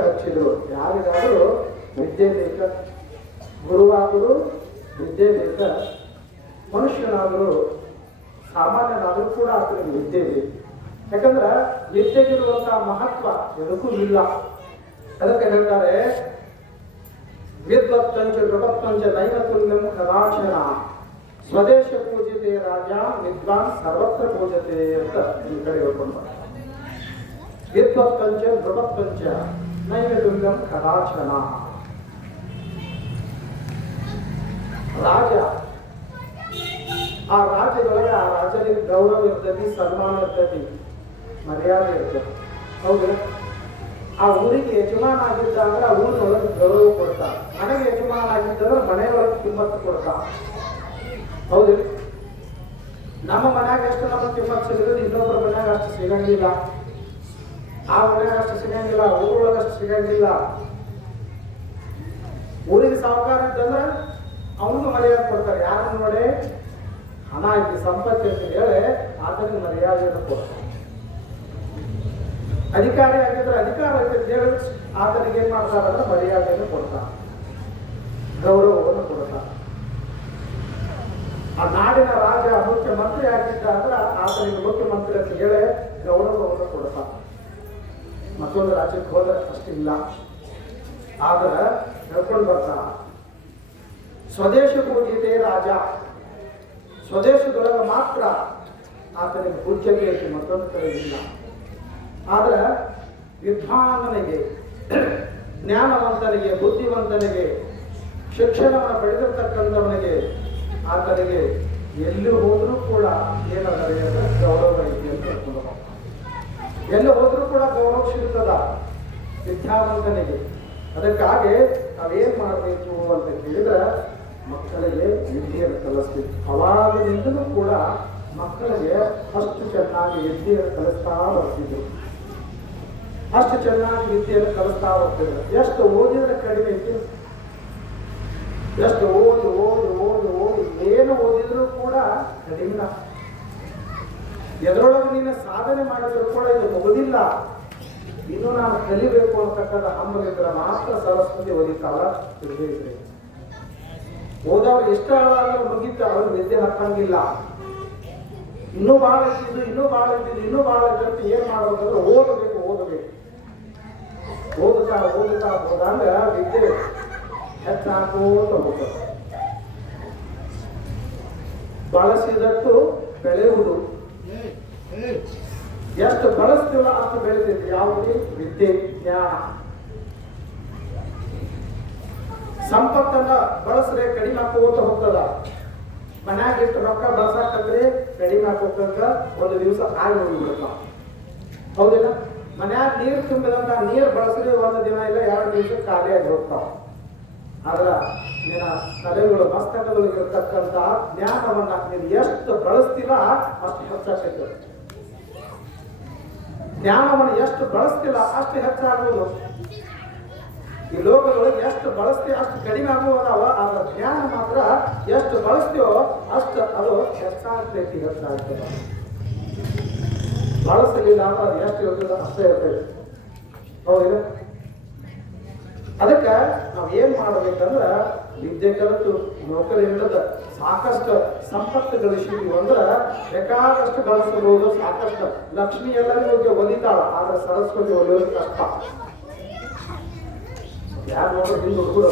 ಹಚ್ಚಿದ್ರು. ಯಾರಿಗಾದರೂ ವಿದ್ಯೆ ಬೇಕ, ಗುರುವಾದರೂ ವಿದ್ಯೆ ಬೇಕ, ಮನುಷ್ಯನಾದರೂ ಸಾಮಾನ್ಯನಾದರೂ ಕೂಡ ಆತನಿಗೆ ವಿದ್ಯೆ ಬೇಕು. ಯಾಕಂದ್ರೆ ವಿದ್ಯೆಗಿರುವಂತಹ ಮಹತ್ವ ಎದಕ್ಕೂ ಇಲ್ಲ. ಅದಕ್ಕೆ ಹೇಳ್ತಾರೆ, ವಿದ್ವತ್ತಂಚ ನೃಪತ್ತಂಚ ನೈನತುಲ್ಯಂ ಕದಾಚನ ಸ್ವದೇಶ ಪೂಜಿತೆ ರಾಜ ವಿದ್ವಾನ್ ಸರ್ವತ್ರ ಪೂಜತೆ ಅಂತ ಈ ಕಡೆ ಹೇಳ್ಕೊಂಡು ವಿದ್ವತ್ತಂಚ ನೃಪತ್ತಂಚ ನೈನತುಲ್ಯಂ ಕದಾಚನ. ರಾಜ, ಆ ರಾಜ್ಯದೊಳಗೆ ಆ ರಾಜನಿಗೆ ಗೌರವ ಇರ್ತೈತಿ, ಸನ್ಮಾನ ಇರ್ತೈತಿ, ಮರ್ಯಾದೆ ಇರ್ತೈತಿ. ಹೌದು. ಆ ಊರಿಗೆ ಯಜಮಾನ ಆಗಿದ್ದಾಗ ಆ ಊರಿನೊಳಗೆ ಗೌರವ ಕೊಡ್ತಾರೆ. ಮನೆಗೆ ಯಜಮಾನ ಆಗಿದ್ದಂದ್ರೆ ಮನೆಯೊಳಗೆ ಕಿಮ್ಮತ್ತು ಕೊಡ್ತಾರೆ. ಹೌದು. ನಮ್ಮ ಮನ್ಯಾಗ ಎಷ್ಟು ನಮ್ಮ ಕಿಮ್ಮತ್ತು ಸಿಗೋದು ಇನ್ನೊಬ್ಬರ ಮನ್ಯಾಗ ಅಷ್ಟು ಸಿಗಂಗಿಲ್ಲ. ಆ ಮನ್ಯಾಗ ಅಷ್ಟು ಸಿಗಂಗಿಲ್ಲ, ಊರೊಳಗೆ ಅಷ್ಟು ಸಿಗಂಗಿಲ್ಲ. ಊರಿಗೆ ಸಾಹುಕಾರ ಇದ್ದಂದ್ರೆ ಅವನಿಗೂ ಮರ್ಯಾದೆ ಕೊಡ್ತಾರೆ. ಯಾರನ್ನು ನೋಡಿ ಹಣ ಐತಿ, ಸಂಪತ್ತಿ ಅಂತ ಹೇಳಿ ಆತನಿಗೆ ಮರ್ಯಾದೆಯನ್ನು ಕೊಡ್ತಾರೆ. ಅಧಿಕಾರಿ ಆಗಿದ್ರೆ ಅಧಿಕಾರ ಐತಿ ಅಂತ ಹೇಳಿ ಆತನಿಗೆ ಏನ್ ಮಾಡ್ತಾರಂದ್ರೆ ಮರ್ಯಾದೆಯನ್ನು ಕೊಡ್ತಾರೆ, ಗೌರವವನ್ನು ಕೊಡ್ತಾರೆ. ಆ ನಾಡಿನ ರಾಜ ಮುಖ್ಯಮಂತ್ರಿ ಆಗಿದ್ದ ಅಂದ್ರೆ ಆತನಿಗೆ ಮುಖ್ಯಮಂತ್ರಿ ಅಂತ ಹೇಳಿ ಗೌರವವನ್ನು ಕೊಡ್ತಾರೆ. ಮತ್ತೊಂದು ರಾಜ್ಯಕ್ಕೆ ಹೋದ್ರೆ ಅಷ್ಟಿಲ್ಲ. ಆದ್ರೆ ಹೇಳ್ಕೊಂಡು ಬರ್ತಾರ, ಸ್ವದೇಶ ಪೂಜಿತೆ ರಾಜ. ಸ್ವದೇಶದೊಳಗೆ ಮಾತ್ರ ಆತನಿಗೆ ಪೂಜ್ಯತೆ ಐತಿ, ಮತ್ತೊಂದು ಕಡೆ ಇಲ್ಲ. ಆದ್ರೆ ವಿದ್ವಾನನಿಗೆ, ಜ್ಞಾನವಂತನಿಗೆ, ಬುದ್ಧಿವಂತನಿಗೆ, ಶಿಕ್ಷಣವನ್ನು ಪಡೆದಿರ್ತಕ್ಕಂಥವನಿಗೆ ಆತನಿಗೆ ಎಲ್ಲಿ ಹೋದ್ರೂ ಕೂಡ ಏನಾದರೆ ಗೌರವ ಐತಿ ಅಂತ ಹೇಳ್ಕೊಂಡು, ಎಲ್ಲಿ ಹೋದ್ರೂ ಕೂಡ ಗೌರವ ಸಿಗುತ್ತದ ವಿದ್ಯಾವಂತನಿಗೆ. ಅದಕ್ಕಾಗಿ ನಾವೇನ್ ಮಾಡಬೇಕು ಅಂತ ಕೇಳಿದ್ರೆ ಮಕ್ಕಳಿಗೆ ವಿದ್ಯೆಯನ್ನು ಕಲಿಸ್ಬೇಕು. ಅವಾಗಿನಿಂದಲೂ ಕೂಡ ಮಕ್ಕಳಿಗೆ ಅಷ್ಟು ಚೆನ್ನಾಗಿ ವಿದ್ಯೆಯನ್ನು ಕಲಿಸ್ತಾ ಬರ್ತಿದ್ರು. ಎಷ್ಟು ಓದಿದ್ರೆ ಕಡಿಮೆ ಐತಿ. ಎಷ್ಟು ಓದಿ ಏನು ಓದಿದ್ರು ಕೂಡ ಕಡಿಮೆ. ಎದರೊಳಗೆ ನೀನು ಸಾಧನೆ ಮಾಡಿದ್ರು ಕೂಡ ಇದು ಮುಗುದಿಲ್ಲ, ಇನ್ನು ನಾನು ಕಲಿಬೇಕು ಅಂತಕ್ಕಂಥ ಹಂಬಲಿದ್ರೆ ಮಾತ್ರ ಸರಸ್ವತಿ ಒಲಿತಾಳ. ತಿಳಿದಿದ್ರೆ ಓದವ್ರು ಎಷ್ಟು ಆಳಾದ್ರೂ ಮುಗಿತ, ಅವ್ರು ವಿದ್ಯೆ ಹತ್ತಂಗಿಲ್ಲ. ಇನ್ನೂ ಬಹಳ ಇದ್ದಿದ್ದು ಅಂತ ಏನ್ ಮಾಡ್ಬೇಕಂದ್ರೆ ಓದಬೇಕು. ಓದುತ್ತಾ ಹೋದಂಗ ವಿದ್ಯೆ ಹೆಚ್ಚಾಕೋತ ಹೋಗ್ತದೆ. ಬಳಸಿದಟ್ಟು ಬೆಳೆಯುವುದು. ಎಷ್ಟು ಬಳಸ್ತೀವಲ್ಲ ಅಷ್ಟು ಬೆಳೆದಿದೆ. ಯಾವುದೇ ವಿದ್ಯೆ, ಜ್ಞಾನ. ಸಂಪತ್ತನ್ನ ಬಳಸ್ರೆ ಕಡಿಮೆ ಹಾಕೋತ ಹೋಗ್ತದ. ಮನ್ಯಾಗ ಎಷ್ಟು ರೊಕ್ಕ ಬಳಸಾಕಂದ್ರೆ ಕಡಿಮೆ ಹಾಕೋತಂತ ಒಂದು ದಿವಸ ಆಗಿ ಹೋಗ್ಬಿಡುತ್ತ. ಹೌದಿಲ್ಲ? ಮನ್ಯಾಗ ನೀರು ತುಂಬಿದಂತ ನೀರು ಬಳಸಿದ್ರೆ ಒಂದು ದಿನ ಇಲ್ಲ 2 ದಿವಸ ಖಾಲಿಯಾಗಿ ಹೋಗ್ತಾವ. ಆದ್ರ ನಿನ್ನ ತಲೆಗಳು, ಮಸ್ತಕಗಳು ಇರತಕ್ಕಂತ ಜ್ಞಾನವನ್ನ ನೀನು ಎಷ್ಟು ಬಳಸ್ತಿಲ್ಲ ಅಷ್ಟು ಹೆಚ್ಚಾಗ್ತದೆ. ಜ್ಞಾನವನ್ನು ಎಷ್ಟು ಬಳಸ್ತಿಲ್ಲ ಅಷ್ಟು ಹೆಚ್ಚಾಗುವುದು. ಈ ಲೋಕದೊಳಗೆ ಎಷ್ಟು ಬಳಸ್ತೀವಿ ಅಷ್ಟು ಕಡಿಮೆ ಆಗುವುದಾವ. ಆದ್ರೆ ಜ್ಞಾನ ಮಾತ್ರ ಎಷ್ಟು ಬಳಸ್ತೀವೋ ಅಷ್ಟು ಅದು ಹೆಚ್ಚಾಗ್ತೈತಿ, ಹೆಚ್ಚಾಗ್ತದೆ. ಬಳಸಲಿಲ್ಲ ಅಂತ ಅದು ಎಷ್ಟು ಇರ್ತದೆ ಅಷ್ಟೇ ಇರ್ತದೆ. ಹೌದಿಲ್ಲ? ಅದಕ್ಕೆ ನಾವ್ ಏನ್ ಮಾಡ್ಬೇಕಂದ್ರ ವಿದ್ಯೆ ಕಲಿತು ನೌಕರಿ ಹಿಡಿದ ಸಾಕಷ್ಟು ಸಂಪತ್ತು ಗಳಿಸಿದ್ವಿ ಅಂದ್ರೆ ಬೇಕಾದಷ್ಟು ಬಳಸಬಹುದು. ಸಾಕಷ್ಟು ಲಕ್ಷ್ಮಿ ಎಲ್ಲರಿಗೂ ಒಲಿತಾಳ, ಆದ್ರೆ ಸರಸ್ವತಿ ಒಲಿಯೋದು ಕಷ್ಟ. ಯಾರು ನೋಡ್ರಿ ಹಿಂದೆ ಹುಡುಗರು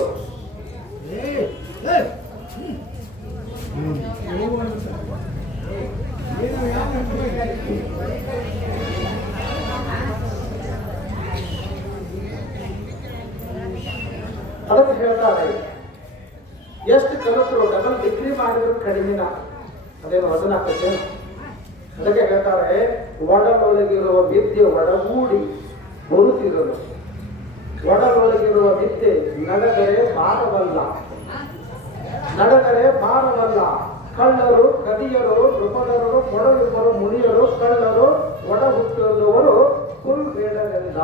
ಅದಕ್ಕೆ ಹೇಳ್ತಾರೆ ಎಷ್ಟು ಕಲಿತರು ಡಬಲ್ ಡಿಗ್ರಿ ಮಾಡಿದ್ರು ಕಡಿಮೆನ ಅದೇನು ವಜನ ಆಗ್ತದೆ. ಅದಕ್ಕೆ ಹೇಳ್ತಾರೆ ಒಡಲೊಳಗಿರುವ ವಿದ್ಯೆ ಒಡಗೂಡಿ ಬರುತ್ತಿರಲು, ಒಡಲೊಳಗಿರುವ ವಿದ್ಯೆ ನಡೆದರೆ ಭಾರವಲ್ಲ, ನಡೆದರೆ ಭಾರವಲ್ಲ. ಕಳ್ಳರು ಕದಿಯರು ನೃಪದರು ಕೊಡವಿಬ್ಬರು ಮುನಿಯರು ಕಳ್ಳರು ಒಡ ಹುಟ್ಟಿರುವವರು ಕುಲ್ ಬೇಡವೆಂದ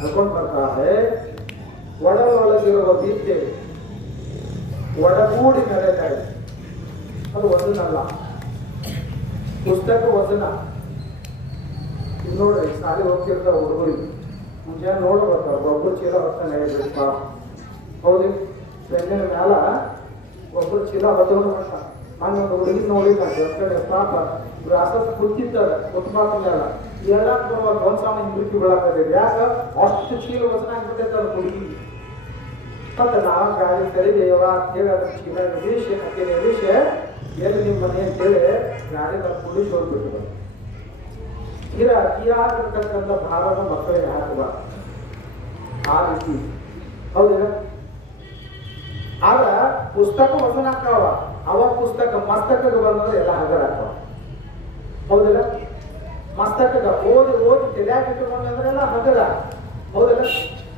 ಅನ್ಕೊಂಡು ಬರ್ತಾರೆ. ಒಡಲೊಳಗಿರುವ ವಿದ್ಯೆ ಒಡಗೂಡಿ ನಡೆದರೆ ಅದು ವಜನಲ್ಲ, ಪುಸ್ತಕ ವಜನ. ಇದು ನೋಡ್ರಿ ಶಾಲೆ ಹೋಗ್ತಿರ್ತಾವ ಹುಡುಗರಿಗೆ ಮುಂಜಾನೆ ನೋಡಿ ಬರ್ತಾವ ಒಬ್ಬರು ಚೀಲ ಹೊತ್ತಾನೆ ಹೇಳ್ಬೇಕು. ಹೌದು, ಬೆನ್ನಿನ ಮ್ಯಾಲ ಒಬ್ಬರು ಚೀಲ ಹೊತ್ತಕೊಂಡು ಬರ್ತಾರ. ಹಂಗೊಂದು ಹುಡುಗಿ ನೋಡಿದ್ದ ಪಾಪ ಆಸಕ್ತಿ ಕೂತಿದ್ದಾರೆ ಫುಟ್ಪಾತ್ ಮೇಲೆ ಹೇಳಕ್ ಬರುವಾಗ ಒಂದ್ ಸಾಮಾನು ಹಿಂದಕ್ಕೆ ಬೀಳಾಕತ್ತೈತಿ. ಯಾಕ ಅಷ್ಟು ಚೀಲ ವಜನ ಆಗ್ಬಿಟ್ಟೈತೆ ಅದು ಹುಡುಗಿ. ಮತ್ತೆ ನಾವು ಗಾಡಿ ಕರಿದೇವ ಅಂತೇಳಿ ಅದ್ರ ಚೀಲ ನಿರೀಕ್ಷೆ ಎಲ್ಲಿ ನಿಮ್ಮ ಮನೆ ಅಂತೇಳಿ ಗಾಡಿ ಪೊಲೀಸ್ ಹೋಗ್ಬಿಟ್ಟು ಇರ ಅತಿಯಾಗಿರ್ತಕ್ಕಂಥ ಭಾರದ ಮಕ್ಕಳಿಗೆ ಹಾಕುವ ಆ ರೀತಿ. ಹೌದಿಲ್ಲ? ಆಗ ಪುಸ್ತಕ ವಚನ ಹಾಕಾವ, ಅವ ಪುಸ್ತಕ ಮಸ್ತಕಕ್ಕೆ ಬಂದ್ರೆ ಎಲ್ಲ ಹಗರ ಹಾಕವ. ಹೌದಿಲ್ಲ? ಮಸ್ತಕದ ಓದಿ ತಲೆಯಾಗ ಇಟ್ಟುಕೊಂಡ್ರೆ ಎಲ್ಲ ಹಗರ. ಹೌದಿಲ್ಲ?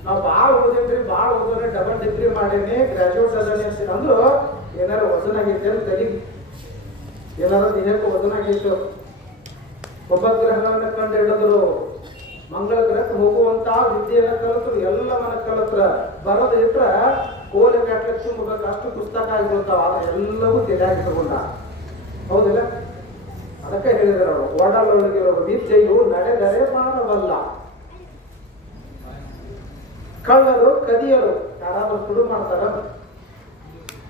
ನಾವು ಭಾಳ ಓದಿದ್ರೆ ಡಬಲ್ ಡಿಗ್ರಿ ಮಾಡೇನಿ ಗ್ರಾಜುಯೇಟ್ ಅದನಿ ಅಂತ ಅಂದ್ರು ಏನಾರ ವಜನ ಆಗೈತೆ ಅಂತ ತಲೆಗೆ, ಏನಾರ ದೇಹಕ್ಕೆ ವಜನ ಆಗೈತು. ಒಬ್ಬ ಗ್ರಹಗಳನ್ನ ಕಂಡು ಹಿಡಿದ್ರು, ಮಂಗಳ ಗ್ರಹಕ್ಕೆ ಹೋಗುವಂತ ವಿದ್ಯೆಯನ್ನ ಕಲಿತರು, ಎಲ್ಲವನ್ನ ಕಲಿತ್ರ ಬರೋದು ಇಟ್ರ ಕೋಲೆ ಕಾಟ್ಲಿಕ್ಕೆ ತುಂಬಬೇಕು ಅಷ್ಟು ಪುಸ್ತಕ ಆಗಿರ್ತಾವ. ಎಲ್ಲವೂ ತಲೆಯಾಗಿಟ್ಟುಕೊಂಡ. ಹೌದಿಲ್ಲ? ಅದಕ್ಕೆ ಹೇಳಿದ್ರು ಅವರು ಒಡಲೊಳಗಿರೋ ವಿದ್ಯೆಯು ನಡೆದರೆ ಭಾರವಲ್ಲ. ಕಳ್ಳರು ಕದಿಯರು ಯಾರಾದ್ರೂ ಸುಡು ಮಾಡ್ತಾರ,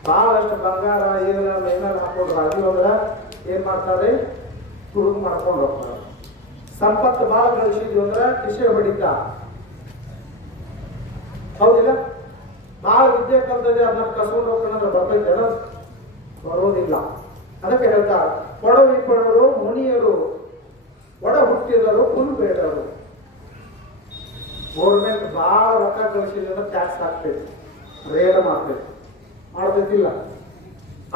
ಬಹಳಷ್ಟು ಬಂಗಾರ ಏನಾರು ಹಾಕೊಂಡ್ರು ಅದು ಅಂದ್ರ ಏನ್ ಮಾಡ್ತಾರೆ, ತುಡುಗು ಮಾಡ್ಕೊಂಡು ಹೋಗ್ತಾರೆ. ಸಂಪತ್ತು ಬಹಳ ಗಳಿಸಿದ್ವಿ ಅಂದ್ರ ಕಿಸೆ ಹೊಡಿತ. ಹೌದಿಲ್ಲ? ಬಹಳ ವಿದ್ಯೆ ಕಲ್ತದೆ ಅದನ್ನ ಕಸ್ಕೊಂಡು ಹೋಗ್ಕೊಂಡ್ರೆ ಬರ್ತೈತೆ, ಬರೋದಿಲ್ಲ. ಅದಕ್ಕೆ ಹೇಳ್ತಾರೆ ಕೊಡವಿಬ್ಬರು ಮುನಿಯರು ಒಡ ಹುಟ್ಟಿದರು ಕುಲ್ ಬೇಡರು. ಗೌರ್ಮೆಂಟ್ ಭಾಳ ರೊಕ್ಕ ಗಳಿಸಿದ್ರೆ ಟ್ಯಾಕ್ಸ್ ಹಾಕ್ತೈತಿ, ರೇಡ್ ಮಾಡ್ತೈತಿಲ್ಲ.